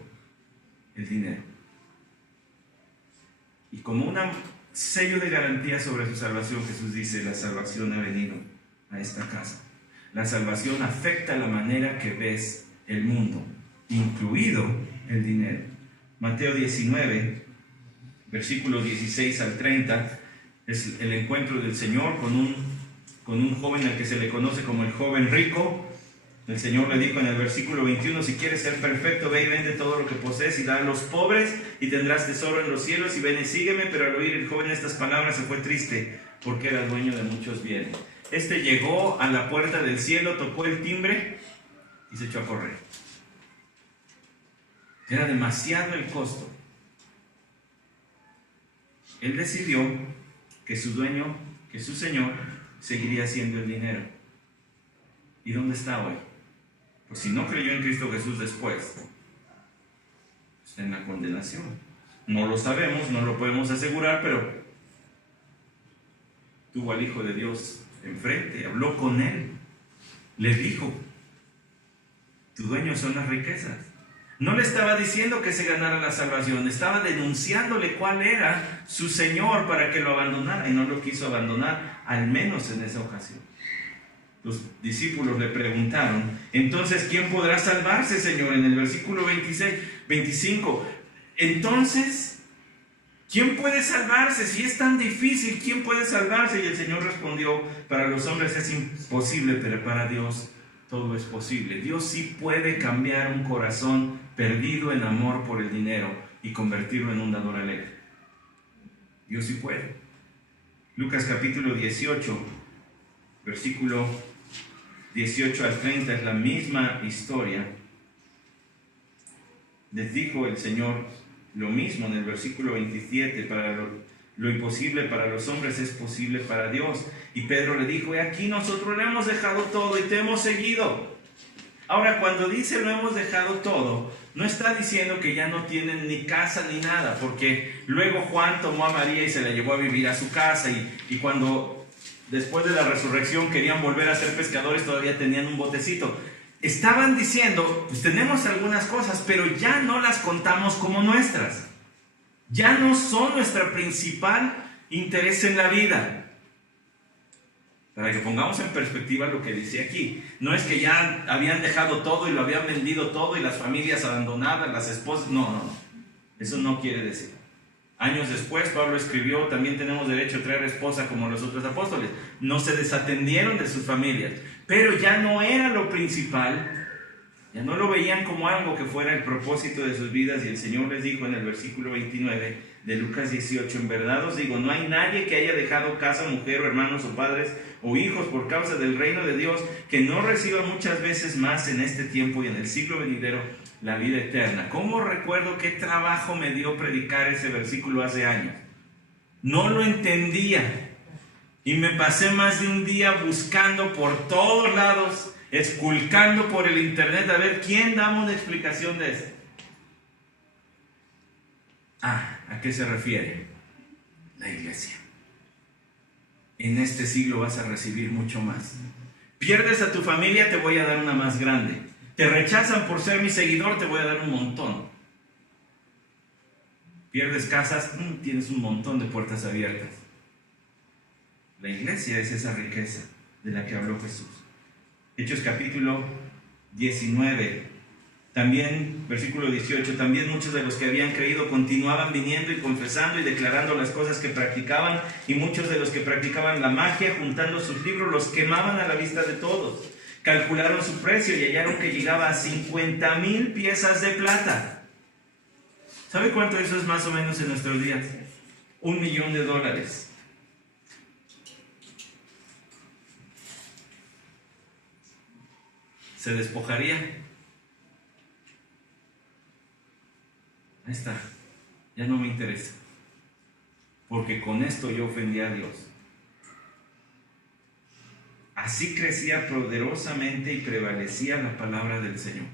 el dinero. Y como un sello de garantía sobre su salvación, Jesús dice: la salvación ha venido a esta casa. La salvación afecta la manera que ves el mundo, incluido el dinero. Mateo 19, versículos 16 al 30, es el encuentro del Señor con un joven al que se le conoce como el joven rico. El Señor le dijo en el versículo 21: si quieres ser perfecto, ve y vende todo lo que posees y da a los pobres, y tendrás tesoro en los cielos, y ven y sígueme. Pero al oír el joven estas palabras se fue triste, porque era dueño de muchos bienes. Este llegó a la puerta del cielo, tocó el timbre y se echó a correr. Era demasiado el costo. Él decidió que su dueño, que su Señor, seguiría siendo el dinero. ¿Y dónde está hoy? Pues si no creyó en Cristo Jesús después, está en la condenación. No lo sabemos, no lo podemos asegurar, pero tuvo al Hijo de Dios enfrente, habló con él, le dijo: tu dueño son las riquezas. No le estaba diciendo que se ganara la salvación, estaba denunciándole cuál era su Señor para que lo abandonara, y no lo quiso abandonar, al menos en esa ocasión. Los discípulos le preguntaron: entonces, ¿quién podrá salvarse, Señor? En el versículo 25, entonces, ¿quién puede salvarse? Si es tan difícil, ¿quién puede salvarse? Y el Señor respondió: para los hombres es imposible, pero para Dios todo es posible. Dios sí puede cambiar un corazón perdido en amor por el dinero y convertirlo en un dador alegre. Dios sí puede. Lucas capítulo 18, versículo 18 al 30 es la misma historia. Les dijo el Señor lo mismo en el versículo 27: para lo imposible para los hombres es posible para Dios. Y Pedro le dijo: he aquí, nosotros le hemos dejado todo y te hemos seguido. Ahora, cuando dice lo hemos dejado todo, no está diciendo que ya no tienen ni casa ni nada, porque luego Juan tomó a María y se la llevó a vivir a su casa, y cuando después de la resurrección querían volver a ser pescadores, todavía tenían un botecito. Estaban diciendo: pues tenemos algunas cosas, pero ya no las contamos como nuestras. Ya no son nuestro principal interés en la vida. Para que pongamos en perspectiva lo que dice aquí. No es que ya habían dejado todo y lo habían vendido todo y las familias abandonadas, las esposas. No. Eso no quiere decir. Años después Pablo escribió: también tenemos derecho a traer esposa como los otros apóstoles. No se desatendieron de sus familias, pero ya no era lo principal. Ya no lo veían como algo que fuera el propósito de sus vidas. Y el Señor les dijo en el versículo 29 de Lucas 18: en verdad os digo, no hay nadie que haya dejado casa, mujer o hermanos o padres o hijos por causa del reino de Dios, que no reciba muchas veces más en este tiempo y en el siglo venidero la vida eterna. ¿Cómo recuerdo qué trabajo me dio predicar ese versículo hace años? No lo entendía, y me pasé más de un día buscando por todos lados, esculcando por el internet a ver quién daba una explicación de esto. ¿A qué se refiere? La iglesia. En este siglo vas a recibir mucho más. Pierdes a tu familia, te voy a dar una más grande. Te rechazan por ser mi seguidor, te voy a dar un montón. Pierdes casas, tienes un montón de puertas abiertas. La iglesia es esa riqueza de la que habló Jesús. Hechos capítulo 19, también versículo 18, también muchos de los que habían creído continuaban viniendo y confesando y declarando las cosas que practicaban, y muchos de los que practicaban la magia, juntando sus libros, los quemaban a la vista de todos. Calcularon su precio y hallaron que llegaba a 50,000 piezas de plata. ¿Sabe cuánto eso es más o menos en nuestros días? $1,000,000. ¿Se despojaría? Ahí está, ya no me interesa, porque con esto yo ofendí a Dios. Así crecía poderosamente y prevalecía la palabra del Señor.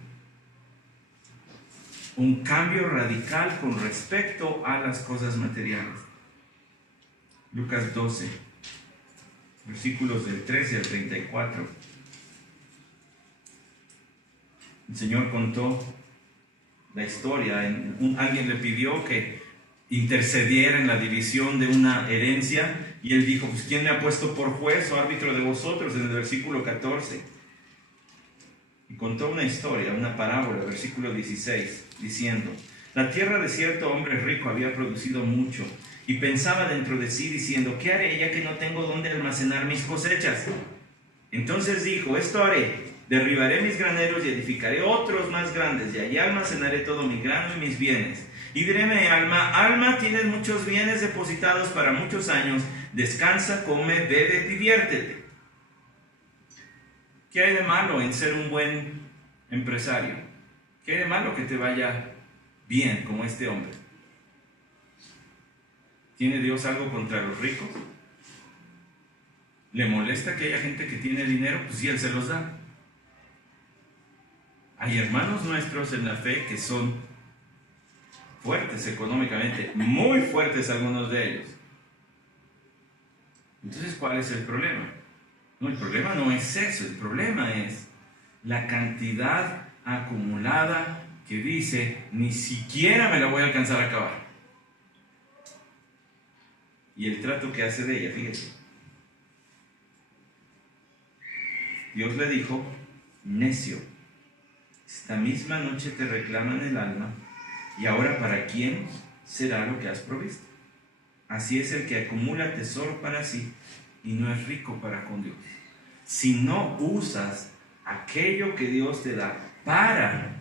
Un cambio radical con respecto a las cosas materiales. Lucas 12, versículos del 13 al 34. El Señor contó la historia. Alguien le pidió que intercediera en la división de una herencia, y él dijo: pues ¿quién me ha puesto por juez o árbitro de vosotros? En el versículo 14. Y contó una historia, una parábola, versículo 16, diciendo: la tierra de cierto hombre rico había producido mucho, y pensaba dentro de sí diciendo: ¿qué haré ya que no tengo dónde almacenar mis cosechas? Entonces dijo: esto haré, derribaré mis graneros y edificaré otros más grandes, y allí almacenaré todo mi grano y mis bienes. Y diré a mi alma: alma, tienes muchos bienes depositados para muchos años, descansa, come, bebe, diviértete. ¿Qué hay de malo en ser un buen empresario? ¿Qué hay de malo que te vaya bien como este hombre? ¿Tiene Dios algo contra los ricos? ¿Le molesta que haya gente que tiene dinero? Pues sí, Él se los da. Hay hermanos nuestros en la fe que son fuertes económicamente, muy fuertes algunos de ellos. Entonces, ¿cuál es el problema? No, el problema no es eso, el problema es la cantidad acumulada que dice, ni siquiera me la voy a alcanzar a acabar. Y el trato que hace de ella, fíjate. Dios le dijo, necio, esta misma noche te reclaman el alma, y ahora ¿para quién será lo que has provisto? Así es el que acumula tesoro para sí y no es rico para con Dios. Si no usas aquello que Dios te da para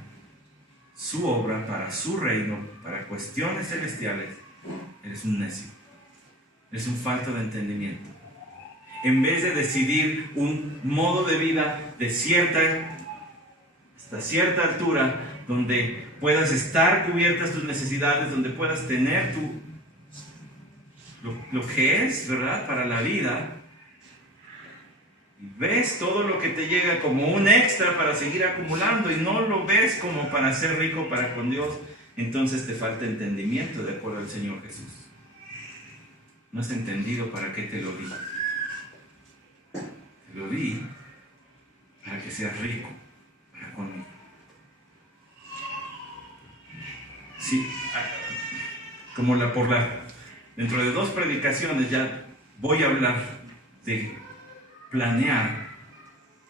su obra, para su reino, para cuestiones celestiales, eres un necio, eres un falto de entendimiento. En vez de decidir un modo de vida de hasta cierta altura, donde puedas estar cubiertas tus necesidades, donde puedas tener lo que es, ¿verdad?, para la vida, y ves todo lo que te llega como un extra para seguir acumulando y no lo ves como para ser rico para con Dios, entonces te falta entendimiento de acuerdo al Señor Jesús. No has entendido para qué te lo di. Te lo di para que seas rico para conmigo. Sí, dentro de 2 predicaciones ya voy a hablar de planear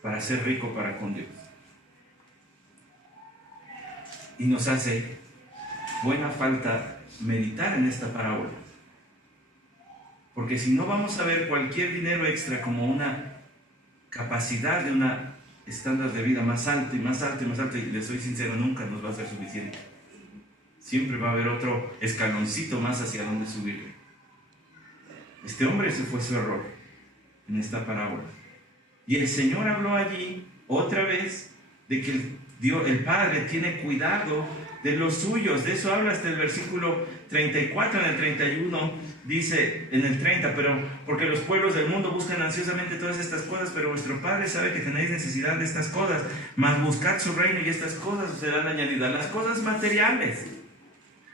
para ser rico para con Dios. Y nos hace buena falta meditar en esta parábola. Porque si no, vamos a ver cualquier dinero extra como una capacidad de una estándar de vida más alto y más alto y más alto, y les soy sincero, nunca nos va a ser suficiente. Siempre va a haber otro escaloncito más hacia donde subir. Este hombre, ese fue su error en esta parábola. Y el Señor habló allí otra vez de que el Padre tiene cuidado de los suyos. De eso habla hasta el versículo 34. En el 31 dice, en el 30, pero porque los pueblos del mundo buscan ansiosamente todas estas cosas, pero vuestro Padre sabe que tenéis necesidad de estas cosas. Mas buscad su reino y estas cosas os serán añadidas, las cosas materiales.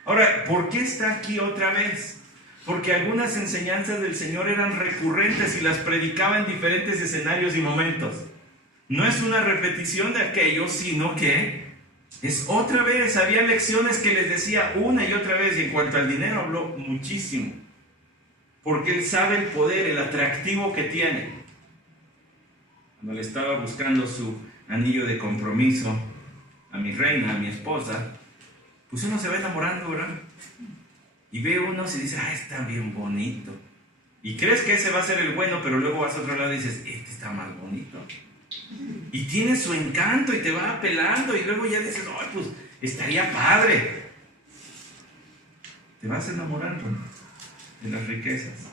Ahora, ¿por qué está aquí otra vez? Porque algunas enseñanzas del Señor eran recurrentes y las predicaba en diferentes escenarios y momentos. No es una repetición de aquello, sino que es otra vez. Había lecciones que les decía una y otra vez, y en cuanto al dinero habló muchísimo. Porque Él sabe el poder, el atractivo que tiene. Cuando le estaba buscando su anillo de compromiso a mi reina, a mi esposa, pues uno se va enamorando, ¿verdad? Y ve uno y dice, está bien bonito. Y crees que ese va a ser el bueno, pero luego vas a otro lado y dices, este está más bonito. Y tiene su encanto y te va apelando y luego ya dices, pues estaría padre. Te vas enamorando de las riquezas.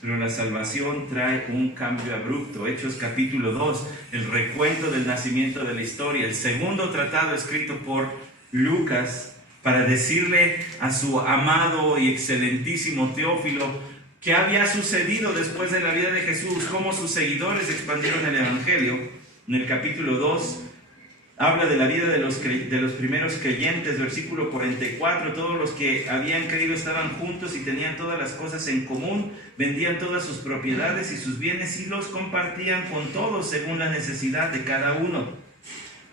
Pero la salvación trae un cambio abrupto. Hechos capítulo 2, el recuento del nacimiento de la historia. El segundo tratado escrito por Lucas para decirle a su amado y excelentísimo Teófilo qué había sucedido después de la vida de Jesús, cómo sus seguidores expandieron el Evangelio. En el capítulo 2 habla de la vida de los primeros creyentes, versículo 44, todos los que habían creído estaban juntos y tenían todas las cosas en común, vendían todas sus propiedades y sus bienes y los compartían con todos según la necesidad de cada uno.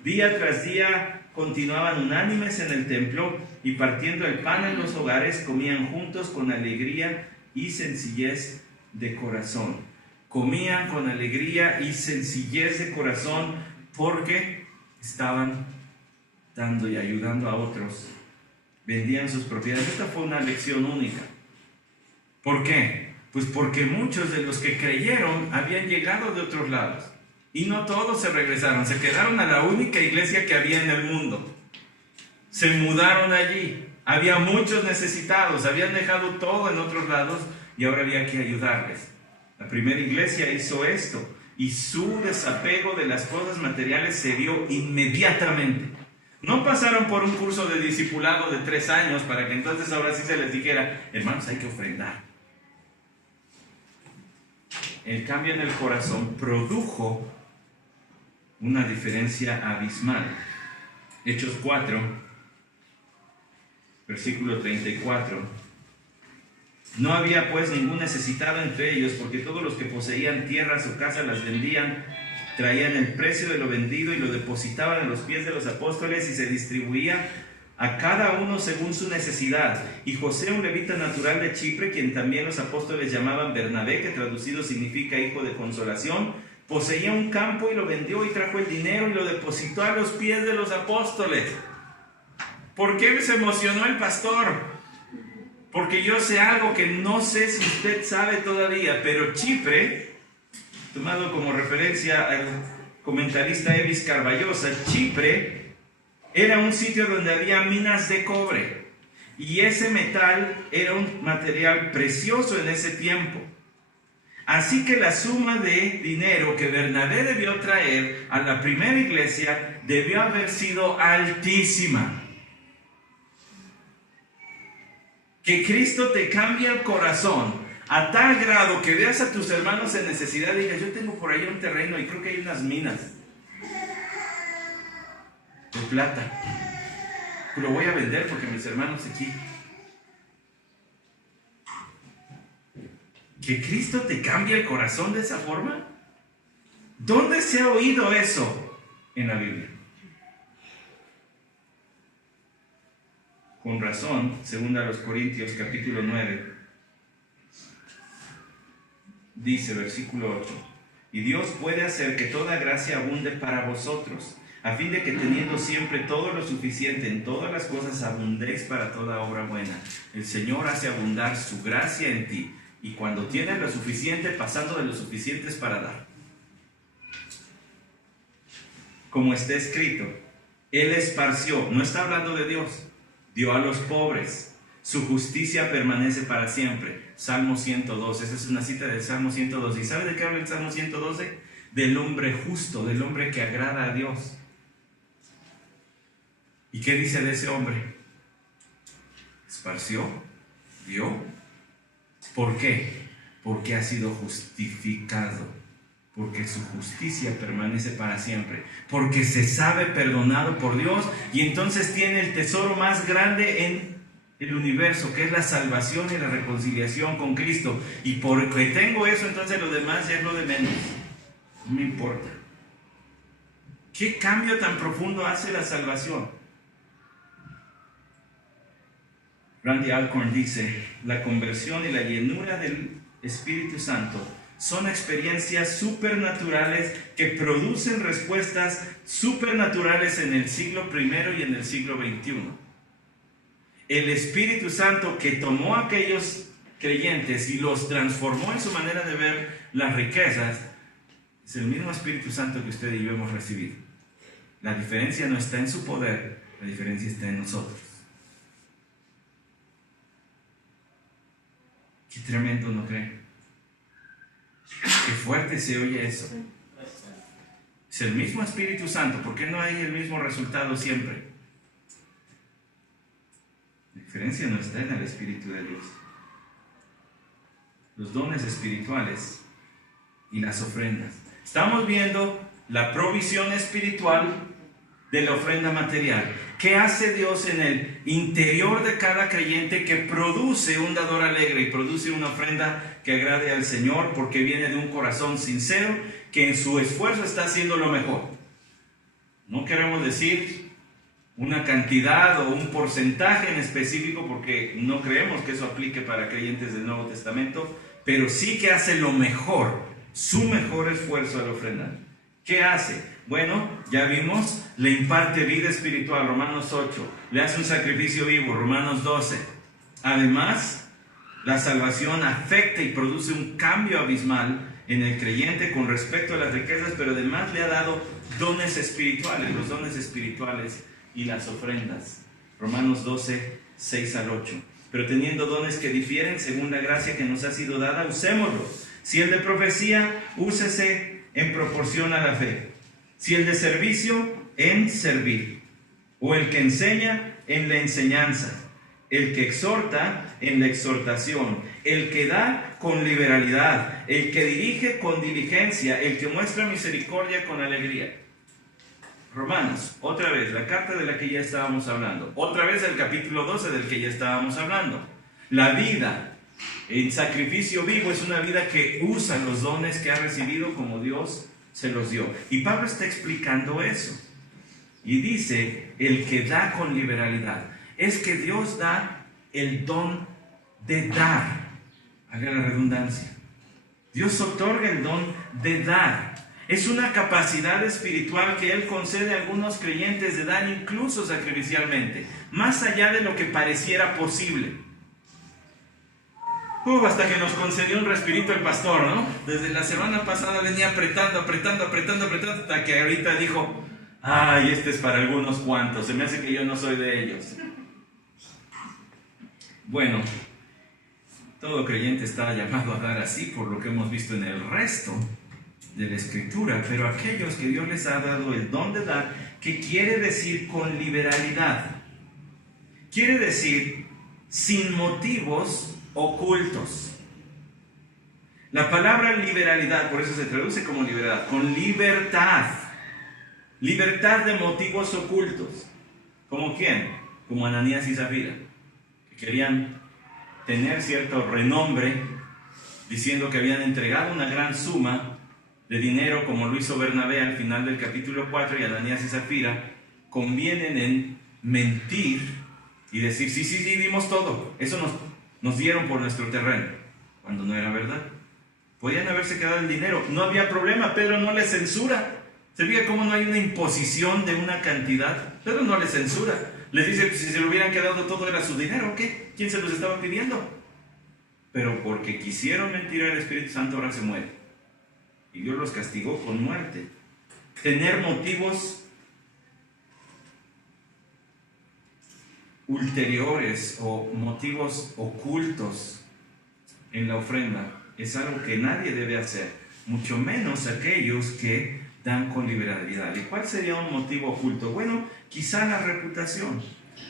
Día tras día continuaban unánimes en el templo y partiendo el pan en los hogares comían juntos con alegría y sencillez de corazón. Comían con alegría y sencillez de corazón porque estaban dando y ayudando a otros. Vendían sus propiedades. Esta fue una lección única. ¿Por qué? Pues porque muchos de los que creyeron habían llegado de otros lados. Y no todos se regresaron, se quedaron a la única iglesia que había en el mundo. Se mudaron allí. Había muchos necesitados, habían dejado todo en otros lados y ahora había que ayudarles. La primera iglesia hizo esto y su desapego de las cosas materiales se vio inmediatamente. No pasaron por un curso de discipulado de 3 años para que entonces ahora sí se les dijera, hermanos, hay que ofrendar. El cambio en el corazón produjo una diferencia abismal. Hechos 4, versículo 34. No había pues ningún necesitado entre ellos, porque todos los que poseían tierras o casas las vendían, traían el precio de lo vendido y lo depositaban a los pies de los apóstoles, y se distribuía a cada uno según su necesidad. Y José, un levita natural de Chipre, quien también los apóstoles llamaban Bernabé, que traducido significa hijo de consolación, poseía un campo y lo vendió y trajo el dinero y lo depositó a los pies de los apóstoles. ¿Por qué se emocionó el pastor? Porque yo sé algo que no sé si usted sabe todavía, pero Chipre, tomado como referencia al comentarista Evis Carballosa, Chipre era un sitio donde había minas de cobre, y ese metal era un material precioso en ese tiempo. Así que la suma de dinero que Bernabé debió traer a la primera iglesia debió haber sido altísima. Que Cristo te cambie el corazón a tal grado que veas a tus hermanos en necesidad y digas: yo tengo por ahí un terreno y creo que hay unas minas de plata, lo voy a vender porque mis hermanos aquí. ¿Que Cristo te cambie el corazón de esa forma? ¿Dónde se ha oído eso en la Biblia? Con razón, según a los Corintios capítulo 9, dice versículo 8: y Dios puede hacer que toda gracia abunde para vosotros, a fin de que teniendo siempre todo lo suficiente en todas las cosas abundéis para toda obra buena. El Señor hace abundar su gracia en ti, y cuando tienes lo suficiente, pasando de lo suficiente es para dar. Como está escrito, Él esparció, no está hablando de Dios, dio a los pobres, su justicia permanece para siempre. Salmo 112, esa es una cita del Salmo 112. ¿Y sabe de qué habla el Salmo 112? Del hombre justo, del hombre que agrada a Dios. ¿Y qué dice de ese hombre? Esparció, dio. ¿Por qué? Porque ha sido justificado, porque su justicia permanece para siempre, porque se sabe perdonado por Dios, y entonces tiene el tesoro más grande en el universo, que es la salvación y la reconciliación con Cristo. Y porque tengo eso, entonces lo demás ya es lo de menos, no me importa. ¿Qué cambio tan profundo hace la salvación? Randy Alcorn dice: la conversión y la llenura del Espíritu Santo son experiencias supernaturales que producen respuestas supernaturales en el siglo I y en el siglo XXI. El Espíritu Santo que tomó a aquellos creyentes y los transformó en su manera de ver las riquezas, es el mismo Espíritu Santo que usted y yo hemos recibido. La diferencia no está en su poder, la diferencia está en nosotros. Qué tremendo, ¿no cree? Qué fuerte se oye eso. Es el mismo Espíritu Santo. ¿Por qué no hay el mismo resultado siempre? La diferencia no está en el Espíritu de Dios. Los dones espirituales y las ofrendas. Estamos viendo la provisión espiritual de la ofrenda material. ¿Qué hace Dios en el interior de cada creyente que produce un dador alegre y produce una ofrenda que agrade al Señor, porque viene de un corazón sincero que en su esfuerzo está haciendo lo mejor? No queremos decir una cantidad o un porcentaje en específico, porque no creemos que eso aplique para creyentes del Nuevo Testamento, pero sí que hace lo mejor, su mejor esfuerzo al ofrendar. ¿Qué hace? Bueno, ya vimos, le imparte vida espiritual, Romanos 8, le hace un sacrificio vivo, Romanos 12. Además, la salvación afecta y produce un cambio abismal en el creyente con respecto a las riquezas, pero además le ha dado dones espirituales, los dones espirituales y las ofrendas. Romanos 12, 6 al 8. Pero teniendo dones que difieren según la gracia que nos ha sido dada, usémoslos. Si el de profecía, úsese en proporción a la fe. Si el de servicio, en servir. O el que enseña, en la enseñanza. El que exhorta, en la exhortación. El que da, con liberalidad. El que dirige, con diligencia. El que muestra misericordia, con alegría. Romanos, otra vez, la carta de la que ya estábamos hablando. Otra vez el capítulo 12 del que ya estábamos hablando. La vida en sacrificio vivo es una vida que usa los dones que ha recibido como Dios se los dio. Y Pablo está explicando eso. Y dice, el que da con liberalidad. Es que Dios da el don de dar. Haga la redundancia. Dios otorga el don de dar. Es una capacidad espiritual que Él concede a algunos creyentes de dar incluso sacrificialmente, más allá de lo que pareciera posible. Hasta que nos concedió un respirito el pastor, ¿no? Desde la semana pasada venía apretando, hasta que ahorita dijo, ay, este es para algunos cuantos, se me hace que yo no soy de ellos. Bueno, todo creyente está llamado a dar así, por lo que hemos visto en el resto de la Escritura, pero aquellos que Dios les ha dado el don de dar, ¿qué quiere decir con liberalidad? Quiere decir sin motivos ocultos. La palabra liberalidad, por eso se traduce como liberalidad, con libertad. Libertad de motivos ocultos. ¿Como quién? Como Ananías y Zafira, que querían tener cierto renombre, diciendo que habían entregado una gran suma de dinero, como lo hizo Bernabé al final del capítulo 4, y Ananías y Zafira convienen en mentir y decir, sí, dimos todo, eso nos dieron por nuestro terreno, cuando no era verdad. Podían haberse quedado el dinero, no había problema, Pedro no les censura. ¿Se fija cómo no hay una imposición de una cantidad? Pedro no les censura. Les dice, pues, si se lo hubieran quedado todo era su dinero, ¿qué? ¿Quién se los estaba pidiendo? Pero porque quisieron mentir al Espíritu Santo, ahora se muere. Y Dios los castigó con muerte. Tener motivos ulteriores o motivos ocultos en la ofrenda es algo que nadie debe hacer, mucho menos aquellos que dan con liberalidad. ¿Y cuál sería un motivo oculto? Bueno, quizá la reputación.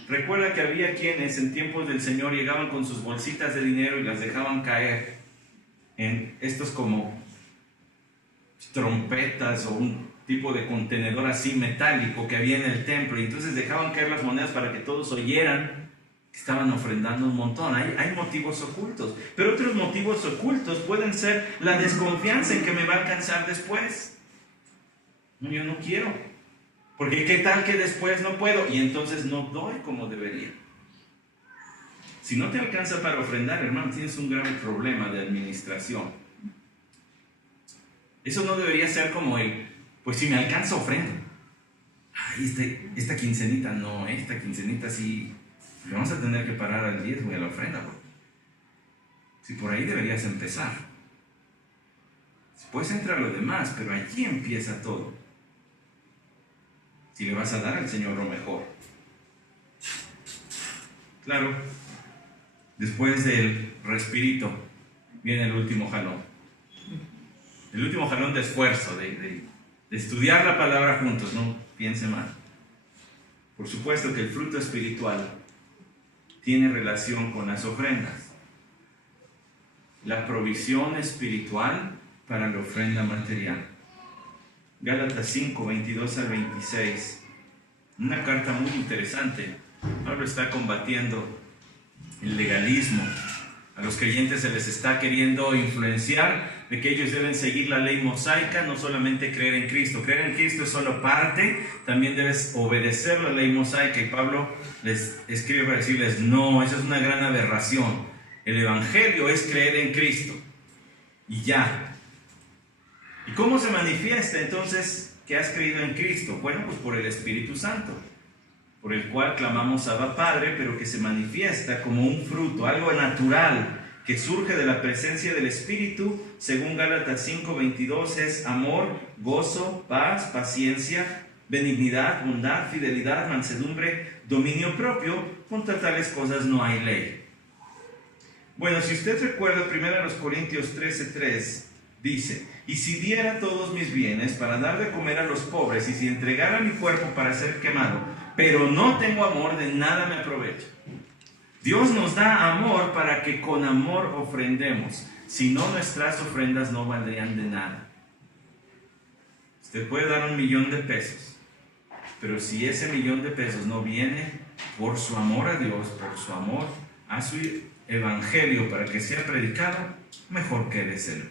Recuerda que había quienes en tiempos del Señor llegaban con sus bolsitas de dinero y las dejaban caer en estos como trompetas o un tipo de contenedor así metálico que había en el templo, y entonces dejaban caer las monedas para que todos oyeran que estaban ofrendando un montón. Hay motivos ocultos, pero otros motivos ocultos pueden ser la desconfianza en que me va a alcanzar después. No, yo no quiero, porque qué tal que después no puedo, y entonces no doy como debería. Si no te alcanza para ofrendar, hermano, tienes un grave problema de administración. Eso no debería ser como pues si me alcanza ofrendo. Ay, esta quincenita no, esta quincenita sí, le vamos a tener que parar al diezmo y a la ofrenda, bro. Si por ahí deberías empezar. Después entra lo demás, pero allí empieza todo. Si le vas a dar al Señor lo mejor. Claro, después del respirito viene el último jalón. El último jalón de esfuerzo, de estudiar la palabra juntos, no piense mal. Por supuesto que el fruto espiritual tiene relación con las ofrendas. La provisión espiritual para la ofrenda material. Gálatas 5, 22 al 26. Una carta muy interesante. Pablo está combatiendo el legalismo. A los creyentes se les está queriendo influenciar de que ellos deben seguir la ley mosaica, no solamente creer en Cristo. Creer en Cristo es solo parte, también debes obedecer la ley mosaica. Y Pablo les escribe para decirles, no, eso es una gran aberración. El evangelio es creer en Cristo. Y ya. ¿Y cómo se manifiesta entonces que has creído en Cristo? Bueno, pues por el Espíritu Santo, por el cual clamamos Abba Padre, pero que se manifiesta como un fruto, algo natural, que surge de la presencia del Espíritu. Según Gálatas 5:22 es amor, gozo, paz, paciencia, benignidad, bondad, fidelidad, mansedumbre, dominio propio. Contra tales cosas no hay ley. Bueno, si usted recuerda 1 Corintios 13:3, dice, y si diera todos mis bienes para dar de comer a los pobres, y si entregara mi cuerpo para ser quemado, pero no tengo amor, de nada me aprovecho. Dios nos da amor para que con amor ofrendemos. Si no, nuestras ofrendas no valdrían de nada. Usted puede dar $1,000,000 de pesos, Pero si ese $1,000,000 no viene por su amor a Dios, por su amor a su evangelio para que sea predicado, mejor quédeselo.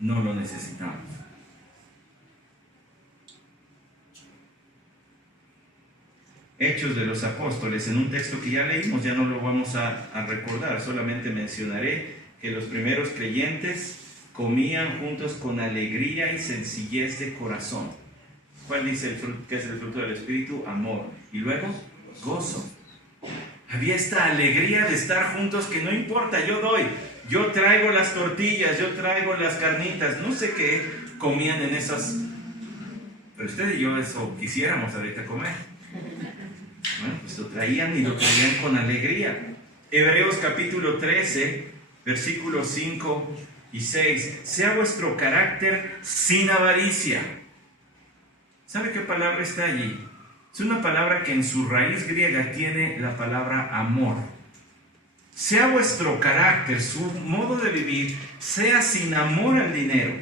No lo necesitamos. Hechos de los Apóstoles, en un texto que ya leímos, ya no lo vamos a recordar, solamente mencionaré que los primeros creyentes comían juntos con alegría y sencillez de corazón. ¿Cuál dice el fruto, qué es el fruto del Espíritu? Amor. Y luego, gozo. Había esta alegría de estar juntos que no importa, yo doy, yo traigo las tortillas, yo traigo las carnitas, no sé qué comían en esas, pero usted y yo eso quisiéramos ahorita comer. Bueno, pues lo traían y lo traían con alegría. Hebreos capítulo 13, versículos 5 y 6. Sea vuestro carácter sin avaricia. ¿Sabe qué palabra está allí? Es una palabra que en su raíz griega tiene la palabra amor. Sea vuestro carácter, su modo de vivir, sea sin amor al dinero.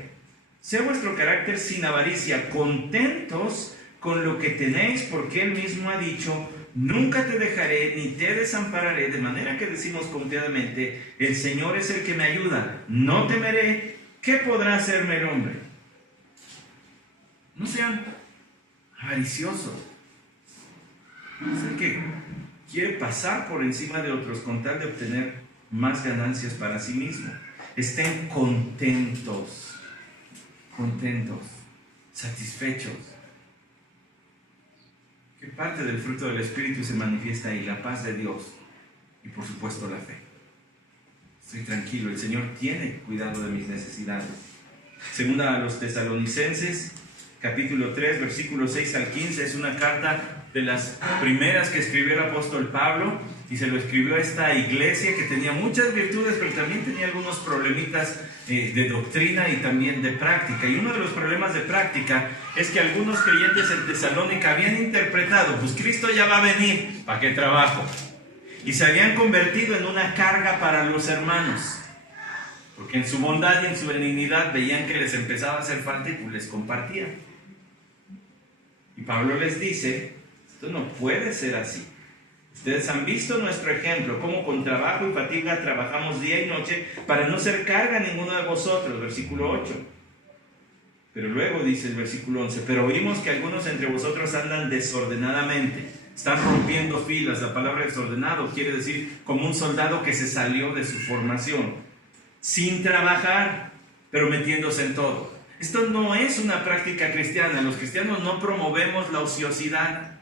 Sea vuestro carácter sin avaricia, contentos con lo que tenéis, porque Él mismo ha dicho: nunca te dejaré ni te desampararé. De manera que decimos confiadamente: el Señor es el que me ayuda, no temeré. ¿Qué podrá hacerme el hombre? No sean avariciosos. Es el que quiere pasar por encima de otros con tal de obtener más ganancias para sí mismo. Estén contentos, satisfechos. ¿Qué parte del fruto del Espíritu se manifiesta ahí? La paz de Dios y por supuesto la fe. Estoy tranquilo, el Señor tiene cuidado de mis necesidades. Segunda a los Tesalonicenses, capítulo 3, versículos 6 al 15, es una carta de las primeras que escribió el apóstol Pablo, y se lo escribió a esta iglesia que tenía muchas virtudes, pero también tenía algunos problemitas de doctrina y también de práctica. Y uno de los problemas de práctica es que algunos creyentes en Tesalónica habían interpretado: pues Cristo ya va a venir, ¿para qué trabajo? Y se habían convertido en una carga para los hermanos, porque en su bondad y en su benignidad veían que les empezaba a hacer falta y pues les compartían. Y Pablo les dice: esto no puede ser así. Ustedes han visto nuestro ejemplo, cómo con trabajo y fatiga trabajamos día y noche para no ser carga a ninguno de vosotros. Versículo 8. Pero luego dice el versículo 11: pero oímos que algunos entre vosotros andan desordenadamente, están rompiendo filas. La palabra desordenado quiere decir como un soldado que se salió de su formación, sin trabajar, pero metiéndose en todo. Esto no es una práctica cristiana. Los cristianos no promovemos la ociosidad.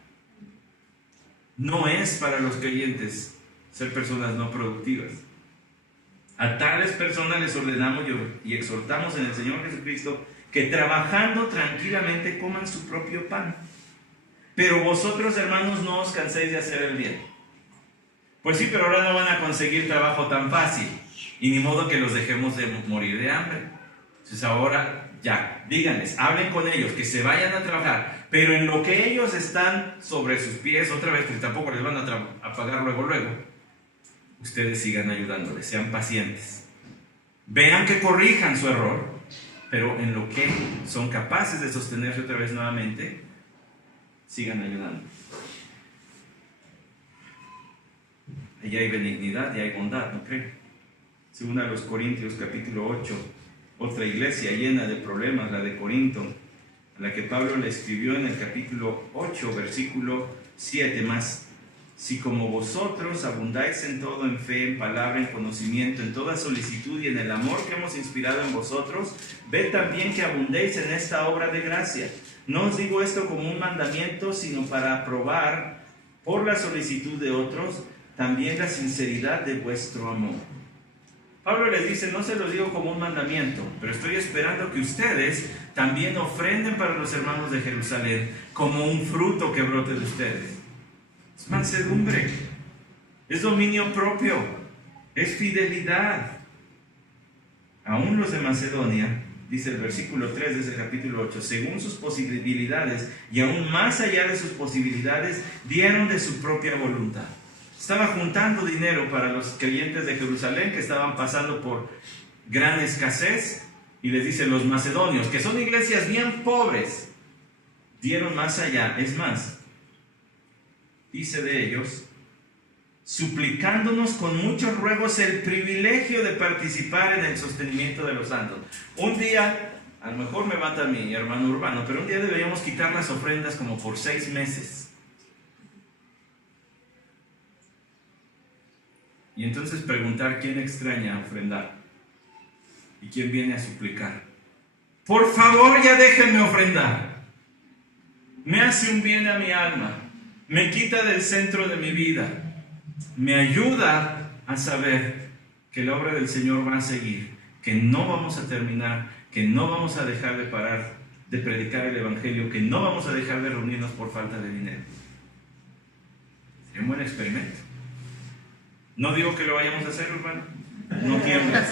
No es para los creyentes ser personas no productivas. A tales personas les ordenamos y exhortamos en el Señor Jesucristo que trabajando tranquilamente coman su propio pan. Pero vosotros, hermanos, no os canséis de hacer el bien. Pues sí, pero ahora no van a conseguir trabajo tan fácil, y ni modo que los dejemos de morir de hambre. Entonces ahora ya, díganles, hablen con ellos, que se vayan a trabajar, pero en lo que ellos están sobre sus pies, otra vez, que tampoco les van a pagar luego, ustedes sigan ayudándoles, sean pacientes. Vean que corrijan su error, pero en lo que son capaces de sostenerse otra vez nuevamente, sigan ayudando. Allí hay benignidad y hay bondad, ¿no creen? Según a los Corintios capítulo 8, otra iglesia llena de problemas, la de Corinto, a la que Pablo le escribió en el capítulo 8, versículo 7, más: si como vosotros abundáis en todo, en fe, en palabra, en conocimiento, en toda solicitud y en el amor que hemos inspirado en vosotros, ved también que abundéis en esta obra de gracia. No os digo esto como un mandamiento, sino para probar por la solicitud de otros también la sinceridad de vuestro amor. Pablo les dice: no se los digo como un mandamiento, pero estoy esperando que ustedes también ofrenden para los hermanos de Jerusalén como un fruto que brote de ustedes. Es mansedumbre, es dominio propio, es fidelidad. Aún los de Macedonia, dice el versículo 3 de ese capítulo 8, según sus posibilidades y aún más allá de sus posibilidades, dieron de su propia voluntad. Estaba juntando dinero para los creyentes de Jerusalén que estaban pasando por gran escasez, y les dice: los macedonios, que son iglesias bien pobres, dieron más allá. Es más, dice de ellos, suplicándonos con muchos ruegos el privilegio de participar en el sostenimiento de los santos. Un día, a lo mejor me mata mi hermano Urbano, pero un día deberíamos quitar las ofrendas como por 6 meses. Y entonces preguntar quién extraña ofrendar y quién viene a suplicar. Por favor, ya déjenme ofrendar. Me hace un bien a mi alma, me quita del centro de mi vida, me ayuda a saber que la obra del Señor va a seguir, que no vamos a terminar, que no vamos a dejar de parar de predicar el Evangelio, que no vamos a dejar de reunirnos por falta de dinero. Sería un buen experimento. No digo que lo vayamos a hacer, hermano. No tiembles.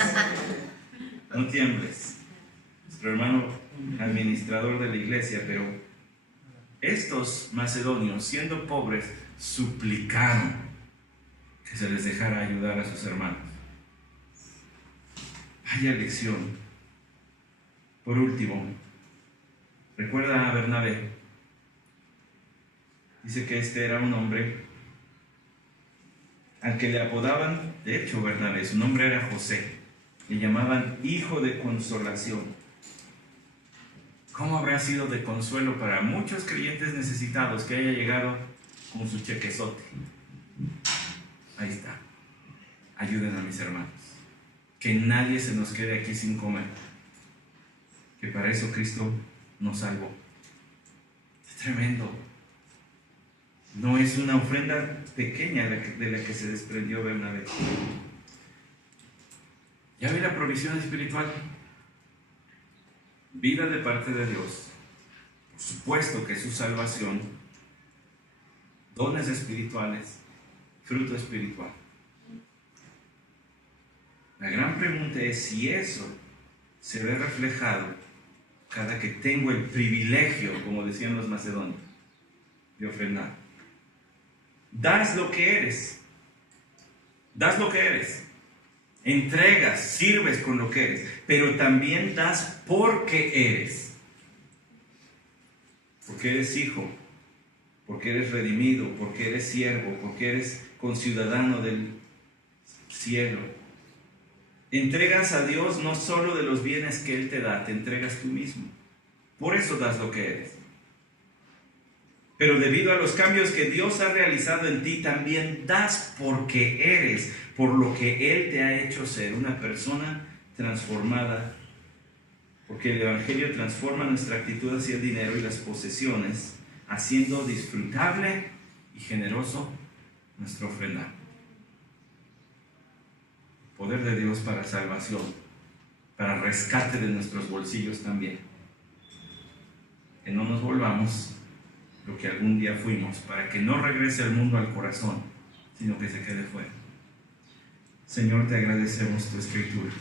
No tiembles. Nuestro hermano administrador de la iglesia, pero estos macedonios, siendo pobres, suplicaron que se les dejara ayudar a sus hermanos. Vaya lección. Por último, recuerda a Bernabé. Dice que este era un hombre al que le apodaban, de hecho Bernabé, su nombre era José, le llamaban hijo de consolación. ¿Cómo habrá sido de consuelo para muchos creyentes necesitados que haya llegado con su chequezote? Ahí está. Ayuden a mis hermanos. Que nadie se nos quede aquí sin comer. Que para eso Cristo nos salvó. Es tremendo. No es una ofrenda pequeña de la que se desprendió Bernabé. Ya ve la provisión espiritual. Vida de parte de Dios. Por supuesto que su salvación, dones espirituales, fruto espiritual. La gran pregunta es si eso se ve reflejado cada que tengo el privilegio, como decían los macedonios, de ofrendar. Das lo que eres. Das lo que eres. Entregas, sirves con lo que eres, pero también das porque eres. Porque eres hijo, porque eres redimido, porque eres siervo, porque eres conciudadano del cielo. Entregas a Dios no solo de los bienes que Él te da, te entregas tú mismo. Por eso das lo que eres. Pero debido a los cambios que Dios ha realizado en ti, también das porque eres, por lo que Él te ha hecho ser una persona transformada. Porque el Evangelio transforma nuestra actitud hacia el dinero y las posesiones, haciendo disfrutable y generoso nuestra ofrenda. Poder de Dios para salvación, para rescate de nuestros bolsillos también. Que no nos volvamos lo que algún día fuimos, para que no regrese el mundo al corazón, sino que se quede fuera. Señor, te agradecemos tu escritura.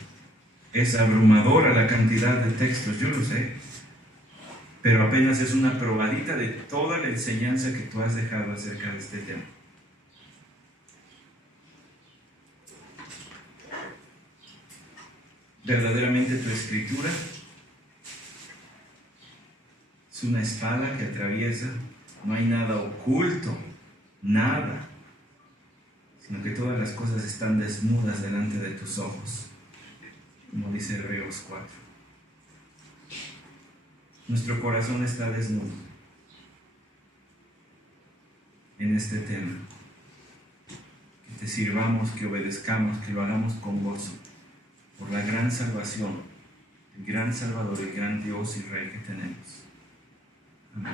Es abrumadora la cantidad de textos, yo lo sé, pero apenas es una probadita de toda la enseñanza que tú has dejado acerca de este tema. Verdaderamente tu escritura es una espada que atraviesa, no hay nada oculto, nada, sino que todas las cosas están desnudas delante de tus ojos, como dice Hebreos 4. Nuestro corazón está desnudo en este tema. Que te sirvamos, que obedezcamos, que lo hagamos con gozo, por la gran salvación, el gran Salvador, el gran Dios y Rey que tenemos. Amén.